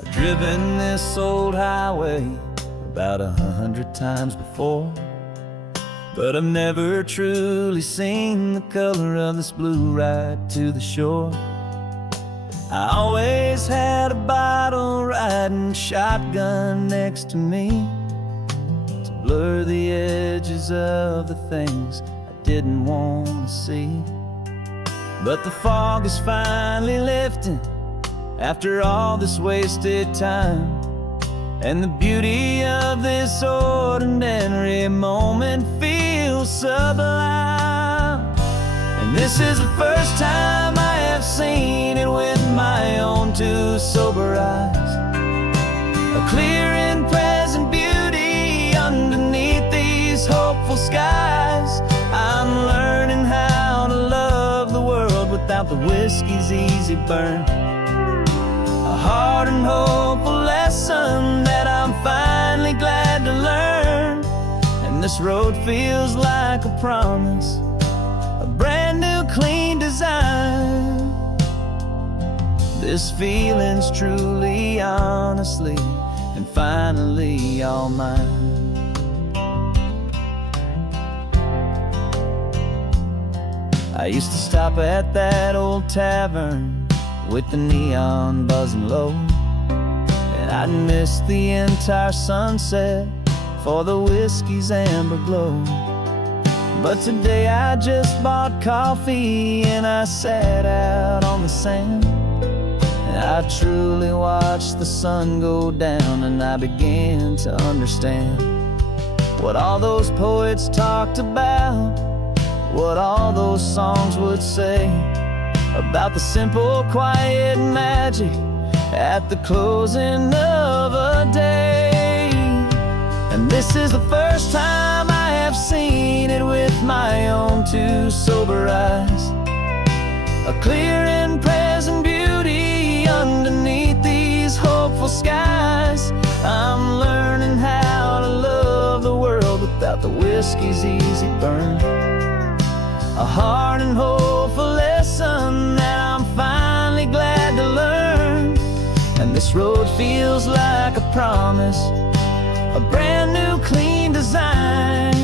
I've driven this old highway about 100 times before, but I've never truly seen the color of this blue right to the shore. I always had a bottle riding shotgun next to me to blur the edges of the things I didn't want to see. But the fog is finally lifting after all this wasted time, and the beauty of this ordinary moment feels sublime. And this is the first time I have seen it with my own two sober eyes. A clear and present beauty underneath these hopeful skies. I'm learning how to love the world without the whiskey's easy burn. A hard and hopeful lesson that I'm finally glad to learn. And this road feels like a promise, a brand new clean design. This feeling's truly, honestly, and finally all mine. I used to stop at that old tavern with the neon buzzing low, and I'd miss the entire sunset for the whiskey's amber glow. But today I just bought coffee and I sat out on the sand, and I truly watched the sun go down, and I began to understand what all those poets talked about, what all those songs would say about the simple, quiet magic at the closing of a day. And this is the first time I have seen it with my own two sober eyes. A clear and present beauty underneath these hopeful skies. I'm learning how to love the world without the whiskey's easy burn. A hard and hopeful lesson that I'm finally glad to learn. And this road feels like a promise, a brand new clean design.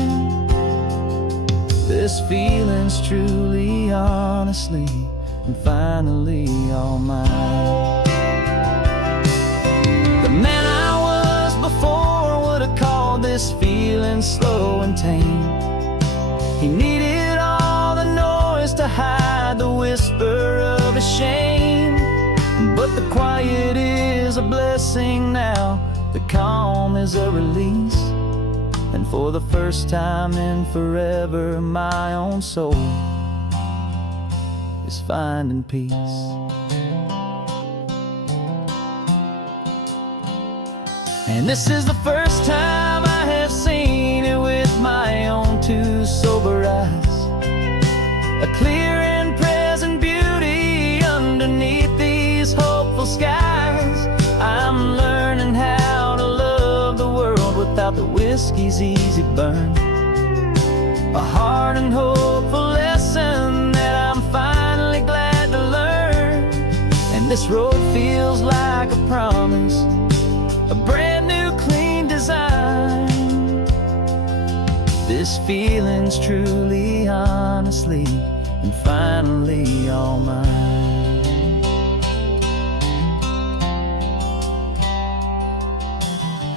This feeling's truly, honestly, and finally all mine. The man I was before would have called this feeling slow and tame. He needed all the noise to hide the whisper of his shame. But the quiet is a blessing now, the calm is a release. And for the first time in forever, my own soul is finding peace. And this is the first time I have seen it with my own two sober eyes. A clear and present beauty underneath these hopeful skies. I'm learning how to love the world without the whiskey's easy burn. A hard and hopeful lesson that I'm finally glad to learn. And this road feels like a promise, a brand new clean design. This feeling's truly, honestly, and finally all mine.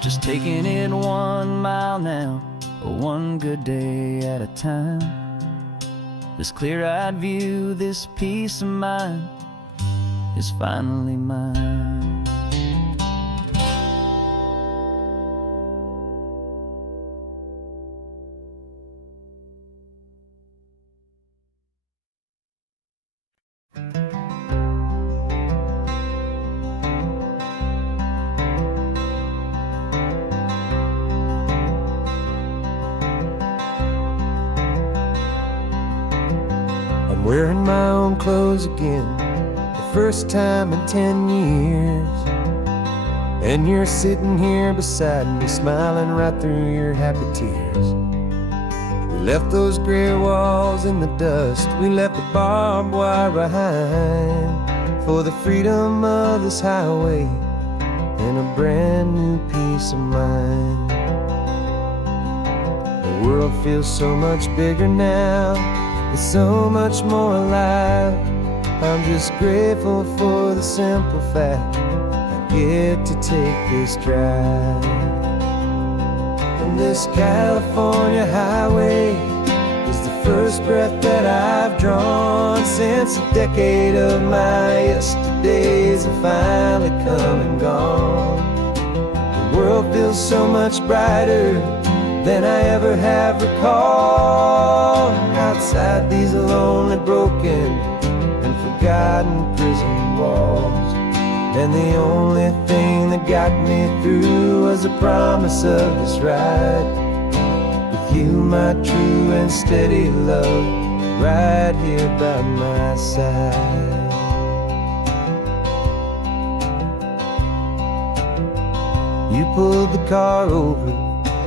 Just taking it 1 mile now, one good day at a time. This clear-eyed view, this peace of mind is finally mine. I'm wearing my own clothes again, the first time in 10 years. And you're sitting here beside me, smiling right through your happy tears. We left those gray walls in the dust, we left the barbed wire behind, for the freedom of this highway and a brand new peace of mind. The world feels so much bigger now, it's so much more alive. I'm just grateful for the simple fact I get to take this drive. And this California highway is the first breath that I've drawn since a decade of my yesterdays have finally come and gone. The world feels so much brighter than I ever have recalled. Outside these lonely, broken, and forgotten prison walls. And the only thing that got me through was the promise of this ride with you, my true and steady love, right here by my side. You pulled the car over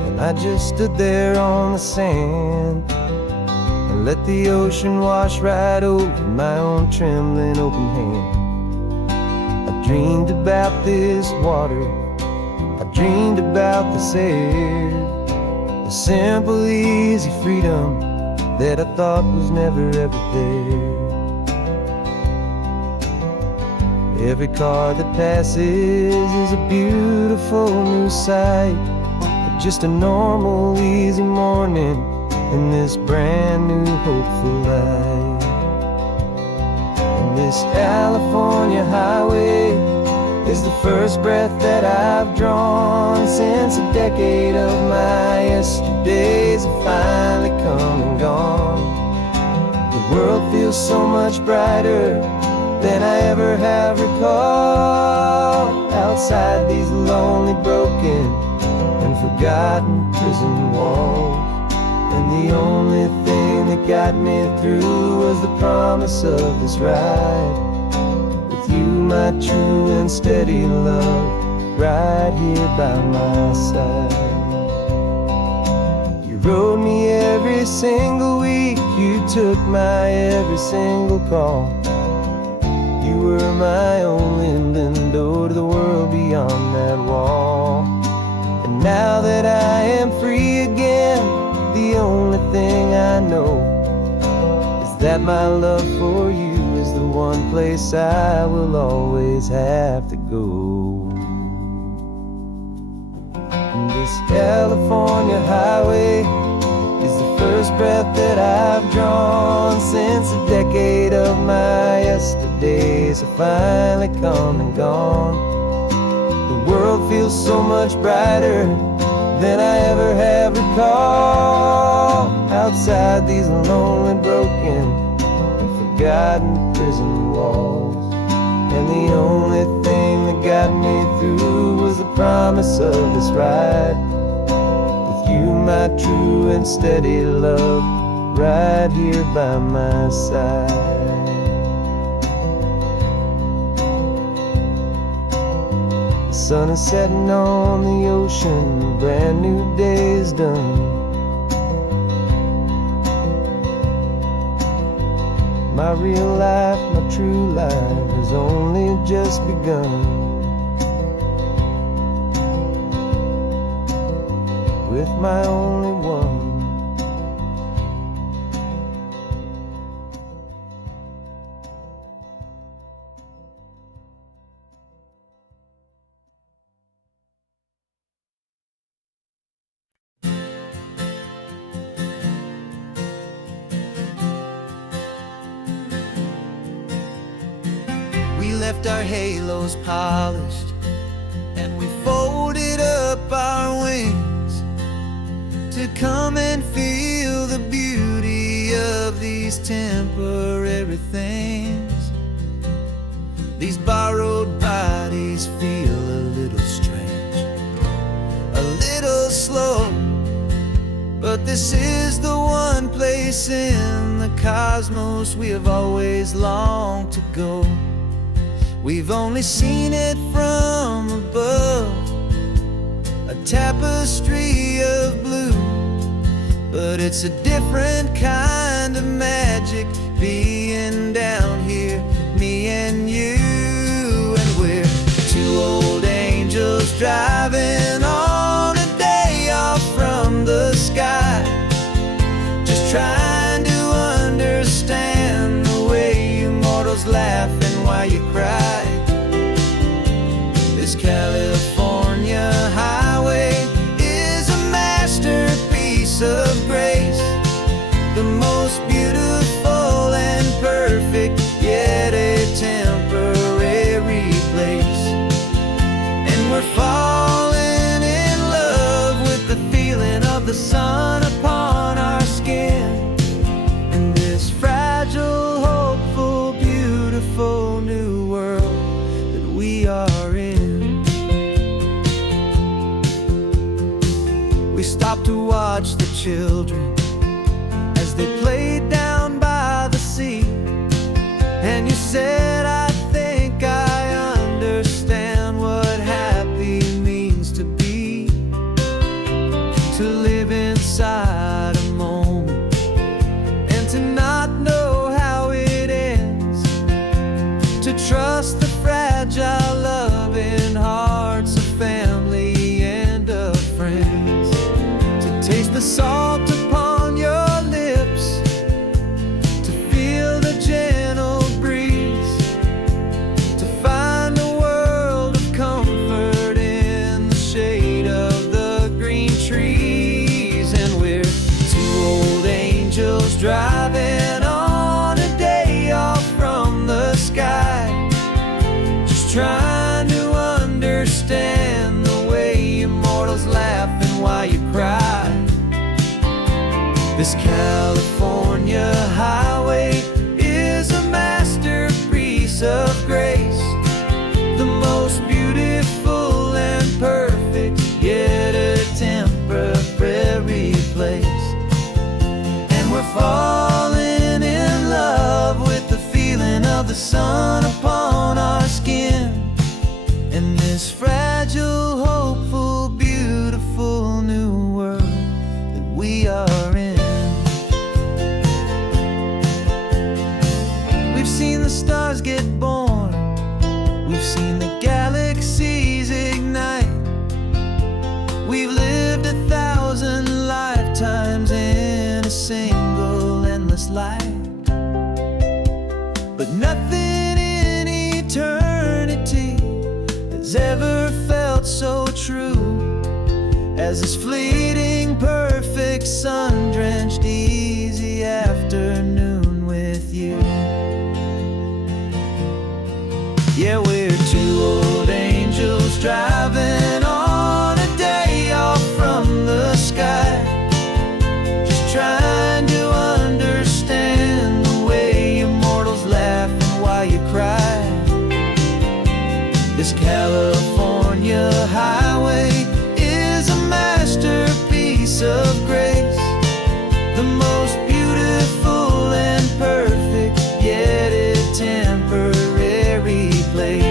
and I just stood there on the sand and let the ocean wash right over my own trembling open hand. I dreamed about this water, I dreamed about this air, the simple, easy freedom that I thought was never ever there. Every car that passes is a beautiful new sight, but just a normal, easy morning in this brand new, hopeful life. And this California highway is the first breath that I've drawn since a decade of my yesterdays have finally come and gone. The world feels so much brighter than I ever have recalled. Outside these lonely, broken, and forgotten prison walls. And the only thing that got me through was the promise of this ride with you, my true and steady love, right here by my side. You rode me every single week, you took my every single call. You were my only window to the world beyond that wall. And now that I am free again, the only thing I know is that my love for you is the one place I will always have to go. And this California highway is the first breath that I've drawn since a decade of my yesterdays have finally come and gone. The world feels so much brighter than I ever have recalled. Outside these lonely, broken, and forgotten prison walls. And the only thing that got me through was the promise of this ride with you, my true and steady love, right here by my side. The sun is setting on the ocean, a brand new day is done. My real life, my true life has only just begun. With my only one. We left our halos polished and we folded up our wings to come and feel the beauty of these temporary things. These borrowed bodies feel a little strange, a little slow, but this is the one place in the cosmos we have always longed to go. We've only seen it from above, a tapestry of blue, but it's a different kind of magic being down here, me and you. And we're two old angels driving on a day off from the sky, just trying to understand the way you mortals laugh and why you cry. This California highway is a masterpiece of grace, the most children as they played down by the sea. And you said, I think I understand what happy means to be, to live inside a moment and to not know how it ends, to trust the fragile loving hearts of family and of friends, to taste the salt upon your lips, to feel the gentle breeze, to find a world of comfort in the shade of the green trees. And we're two old angels driving on a day off from the sky, just trying to understand the way immortals laugh and why you cry. This California highway is a masterpiece of grace, the most beautiful and perfect, yet a temporary place. And we're falling in love with the feeling of the sun upon our skin, in this fragile, hopeful, beautiful new world that we are in. We've seen the stars get born, we've seen the galaxies ignite, we've lived 1,000 lifetimes in a single endless life. But nothing in eternity has ever felt so true as this fleeting, perfect, sun-drenched, easy afternoon with you. Yeah, we're two old angels driving on a day off from the sky, just trying to understand the way immortals laugh and why you cry. This California highway is a masterpiece of grace, the most beautiful and perfect, yet a temporary place.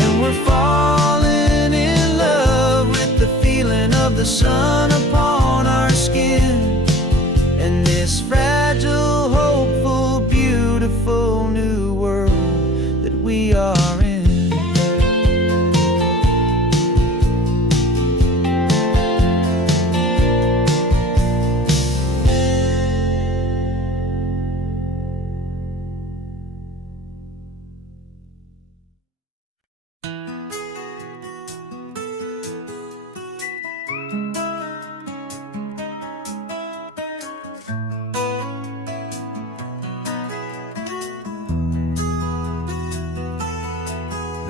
And we're falling in love with the feeling of the sun upon our skin, and this fragile, hopeful, beautiful new world that we are in.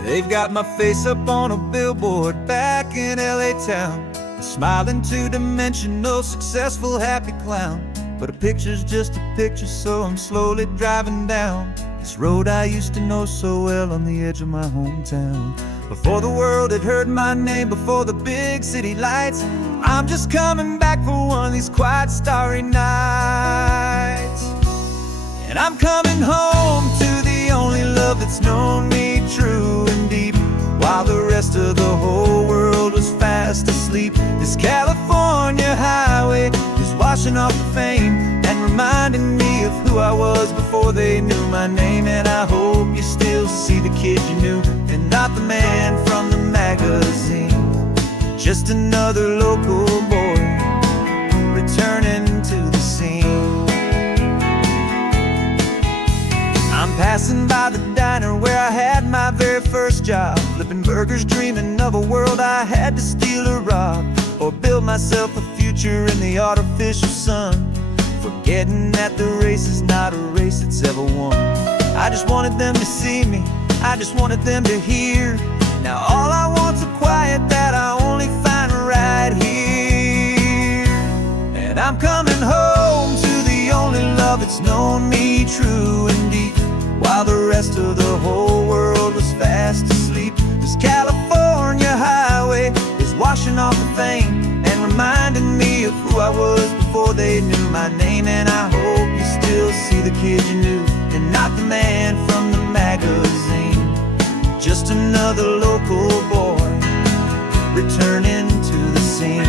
They've got my face up on a billboard back in LA town, a smiling two-dimensional, successful, happy clown. But a picture's just a picture, so I'm slowly driving down this road I used to know so well on the edge of my hometown. Before the world had heard my name, before the big city lights, I'm just coming back for one of these quiet, starry nights. And I'm coming home to the only love that's known me true and deep, while the rest of the whole world was fast asleep. This California highway is washing off the fame and reminding me of who I was before they knew my name. And I hope you still see the kid you knew, and not the man from the magazine, just another local boy returning to the scene. I'm passing by the diner where I had my very first job, flipping burgers, dreaming of a world I had to steal or rob, or build myself a future in the artificial sun, forgetting that the race is not a race that's ever won. I just wanted them to see me, I just wanted them to hear. Now all I want's a quiet that I only find right here. And I'm coming home to the only love that's known me true and deep, while the rest of the whole world was fast asleep. This California highway is washing off the fame and reminding me of who who I was before they knew my name. And I hope you still see the kid you knew, and not the man from the magazine. Just another local boy returning to the scene.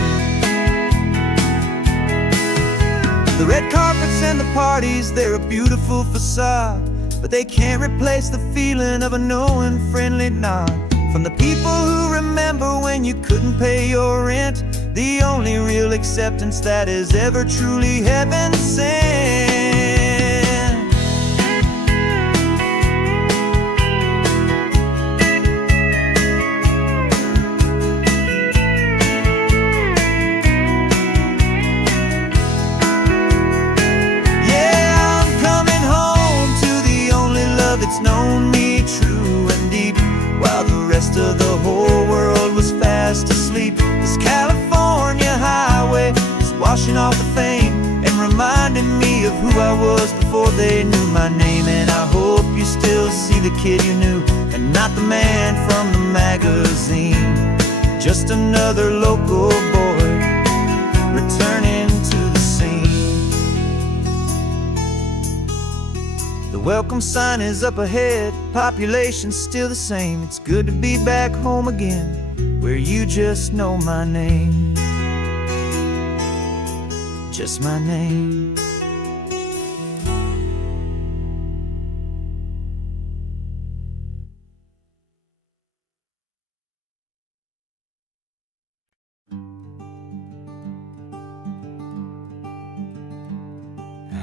The red carpets and the parties, they're a beautiful facade, but they can't replace the feeling of a knowing, friendly nod from the people who remember when you couldn't pay your rent. The only real acceptance that is ever truly heaven sent. It's known me true and deep, while the rest of the whole world was fast asleep. This California highway is washing off the fame and reminding me of who I was before they knew my name. And I hope you still see the kid you knew, and not the man from the magazine. Just another local boy returning to the scene. The welcome sign is up ahead, population's still the same. It's good to be back home again, where you just know my name. Just my name.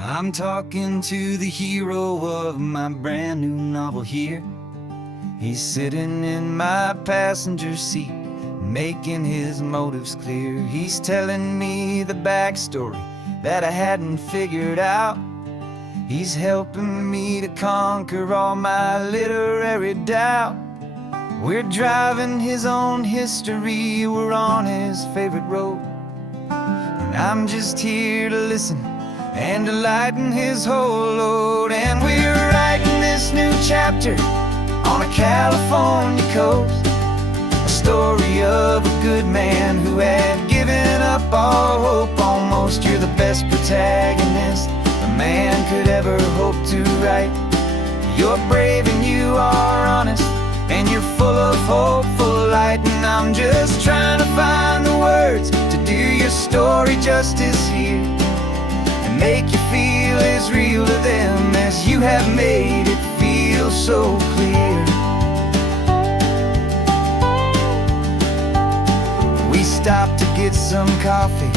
I'm talking to the hero of my brand new novel here. He's sitting in my passenger seat, making his motives clear. He's telling me the backstory that I hadn't figured out. He's helping me to conquer all my literary doubt. We're driving his own history, we're on his favorite road, and I'm just here to listen and to lighten his whole load. And we're writing this new chapter on a California coast, a story of a good man who had given up all hope almost. You're the best protagonist a man could ever hope to write. You're brave and you are honest, and you're full of hopeful light. And I'm just trying to find the words to do your story justice here, make you feel as real to them as you have made it feel so clear. We stopped to get some coffee,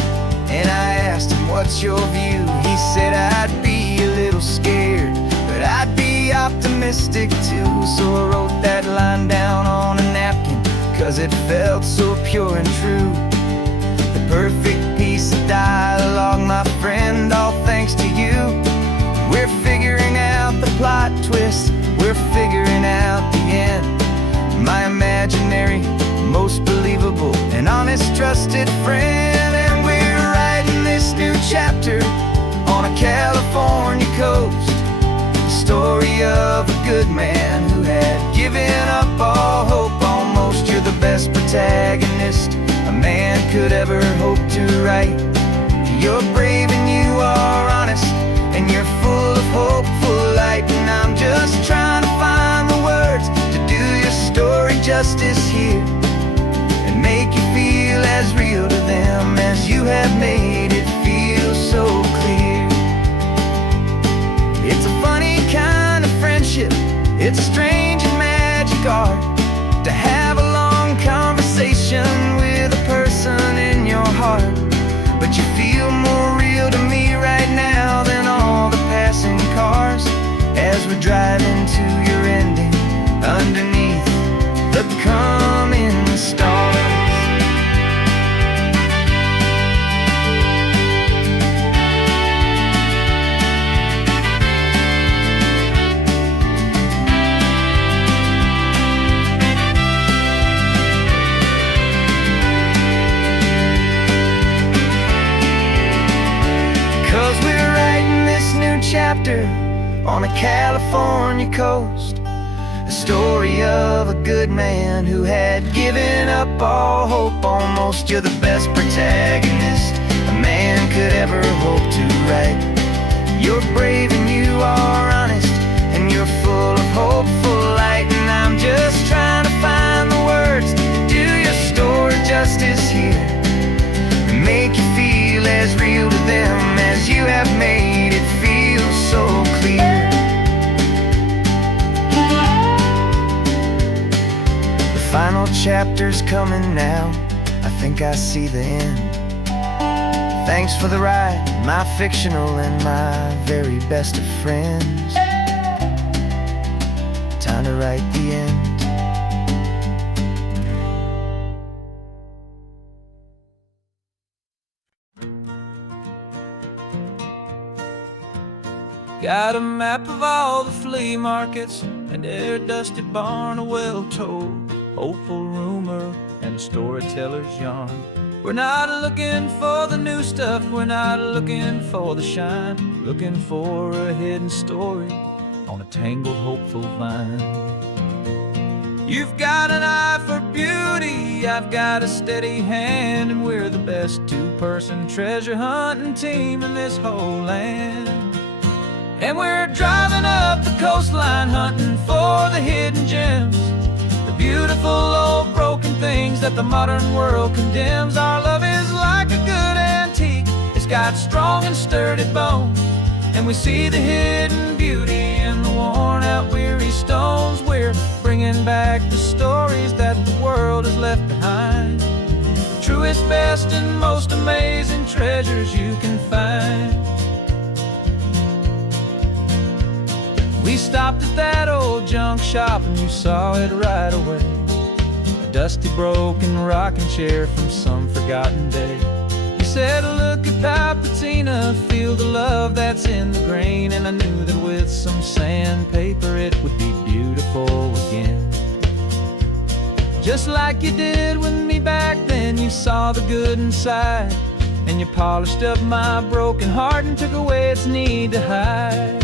and I asked him, what's your view? He said, I'd be a little scared, but I'd be optimistic too. So I wrote that line down on a napkin, 'cause it felt so pure and true. The perfect piece of dialogue, my friend, all thanks to you. We're figuring out the plot twist, we're figuring out the end. My imaginary, most believable and honest trusted friend. And we're writing this new chapter on a California coast, the story of a good man who had given up all hope almost. You're the best protagonist a man could ever hope to write. You're brave and you are honest, and you're full of hopeful light. And I'm just trying to find the words to do your story justice here, and make you feel as real to them as you have made it feel so clear. It's a funny kind of friendship, it's strange and magic art to have a long conversation with a person in your heart. But you feel more real to me right now than all the passing cars, as we're driving to your ending underneath the coming stars. Chapter on a California coast, a story of a good man who had given up all hope almost. You're the best protagonist a man could ever hope to write. You're brave and you are honest, and you're full of hopeful light. And I'm just trying to find the words to do your story justice here, and make you feel as real to them as you have made it feel so clear. The final chapter's coming now, I think I see the end. Thanks for the ride, my fictional and my very best of friends. Time to write the end. Got a map of all the flea markets and their dusty barn, a well-told, hopeful rumor, and a storyteller's yarn. We're not looking for the new stuff, we're not looking for the shine, looking for a hidden story on a tangled, hopeful vine. You've got an eye for beauty, I've got a steady hand, and we're the best two-person treasure hunting team in this whole land. And we're driving up the coastline hunting for the hidden gems, the beautiful old broken things that the modern world condemns. Our love is like a good antique, it's got strong and sturdy bones, and we see the hidden beauty in the worn out weary stones. We're bringing back the stories that the world has left behind, the truest, best, and most amazing treasures you can find. We stopped at that old junk shop and you saw it right away, a dusty, broken rocking chair from some forgotten day. You said, look at that patina, feel the love that's in the grain. And I knew that with some sandpaper it would be beautiful again. Just like you did with me back then, you saw the good inside, and you polished up my broken heart and took away its need to hide.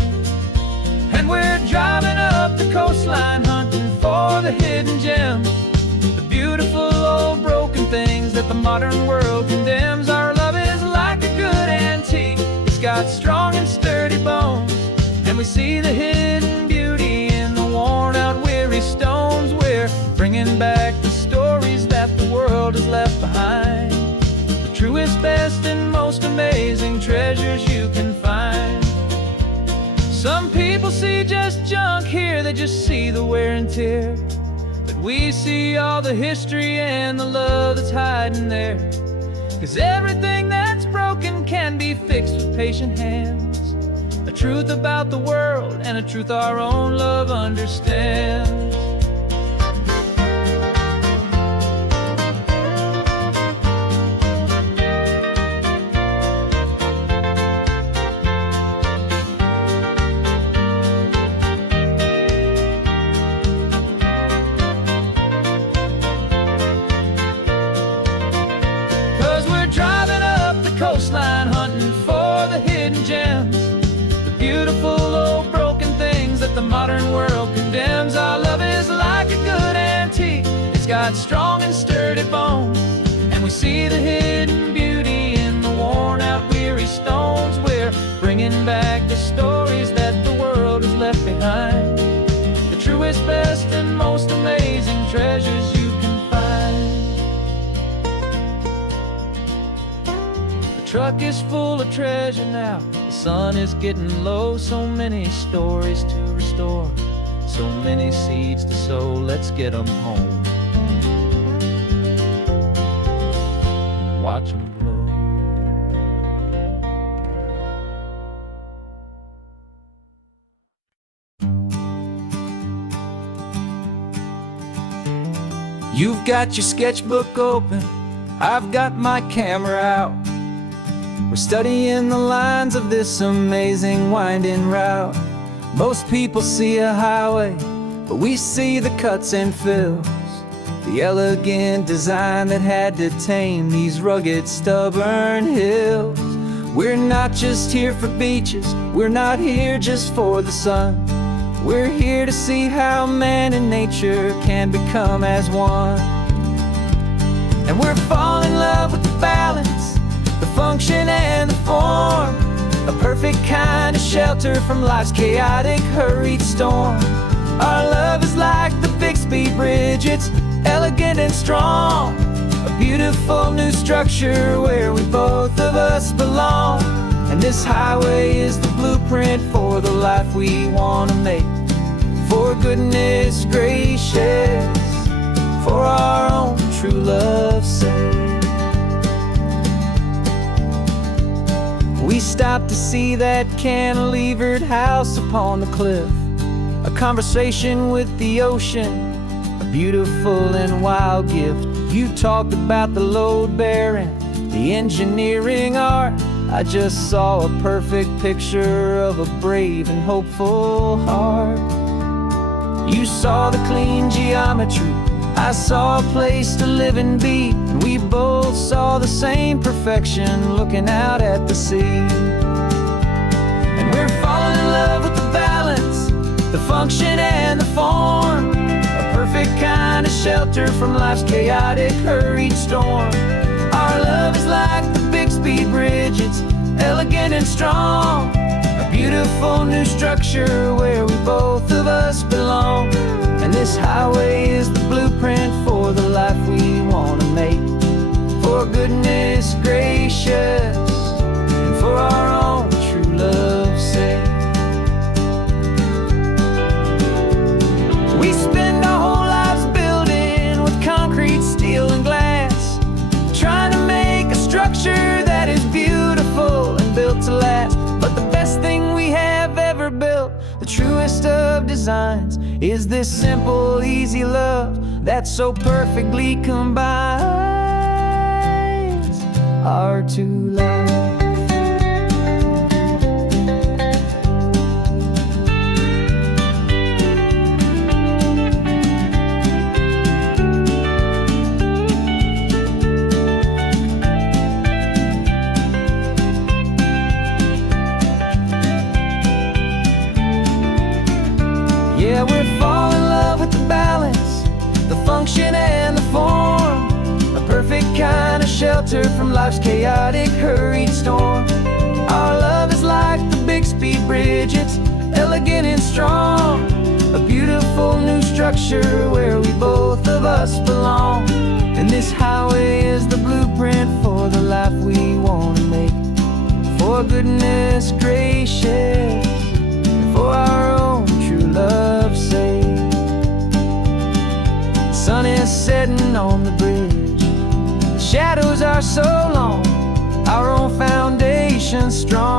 And we're driving up the coastline hunting for the hidden gems, the beautiful old broken things that the modern world condemns. Our love is like a good antique, it's got strong and sturdy bones, and we see the hidden beauty in the worn out weary stones. We're bringing back the stories that the world has left behind, the truest, best, and most amazing treasures you can find. Some people see just junk here, they just see the wear and tear, but we see all the history and the love that's hiding there. 'Cause everything that's broken can be fixed with patient hands, a truth about the world and a truth our own love understands. 'Cause we're driving up the coastline hunting for the hidden gems, the beautiful old broken things that the modern world condemns. Our love is like a good antique, it's got strong and sturdy bones, and we see the hidden beauty in the worn out weary stones. We're bringing back the stories that the world has left behind, the truest, best, and most amazing treasures you can find. The truck is full of treasure now, the sun is getting low. So many stories to restore, so many seeds to sow. Let's get them home, watch them blow. You've got your sketchbook open, I've got my camera out. We're studying the lines of this amazing winding route. Most people see a highway, but we see the cuts and fills, the elegant design that had to tame these rugged, stubborn hills. We're not just here for beaches, we're not here just for the sun. We're here to see how man and nature can become as one. And we're falling in love with the balance, the function and the form, a perfect kind of shelter from life's chaotic, hurried storm. Our love is like the Bixby Bridge, it's elegant and strong, a beautiful new structure where we both of us belong. And this highway is the blueprint for the life we want to make. For goodness gracious, for our own true love's sake. We stopped to see that cantilevered house upon the cliff, a conversation with the ocean, a beautiful and wild gift. You talked about the load bearing, the engineering art. I just saw a perfect picture of a brave and hopeful heart. You saw the clean geometry, I saw a place to live and be, and we both saw the same perfection looking out at the sea. And we're falling in love with the balance, the function and the form, a perfect kind of shelter from life's chaotic, hurried storm. Our love is like the Bixby Bridge, it's elegant and strong, a beautiful new structure where we both of us belong. And this highway is the blueprint for the life we want to make. For goodness gracious, and for our own true love's sake. We spend our whole lives building with concrete, steel, and glass, trying to make a structure that is beautiful and built to last. But the best thing we have ever built, the truest of designs, is this simple, easy love that so perfectly combines our two lives. Yeah, we're falling in love with the balance, the function and the form, a perfect kind of shelter from life's chaotic, hurried storm. Our love is like the Bixby Bridge, it's elegant and strong, a beautiful new structure where we both of us belong. And this highway is the blueprint for the life we want to make. For goodness gracious, for our own true love's sake. The sun is setting on the bridge, the shadows are so long, our own foundation strong.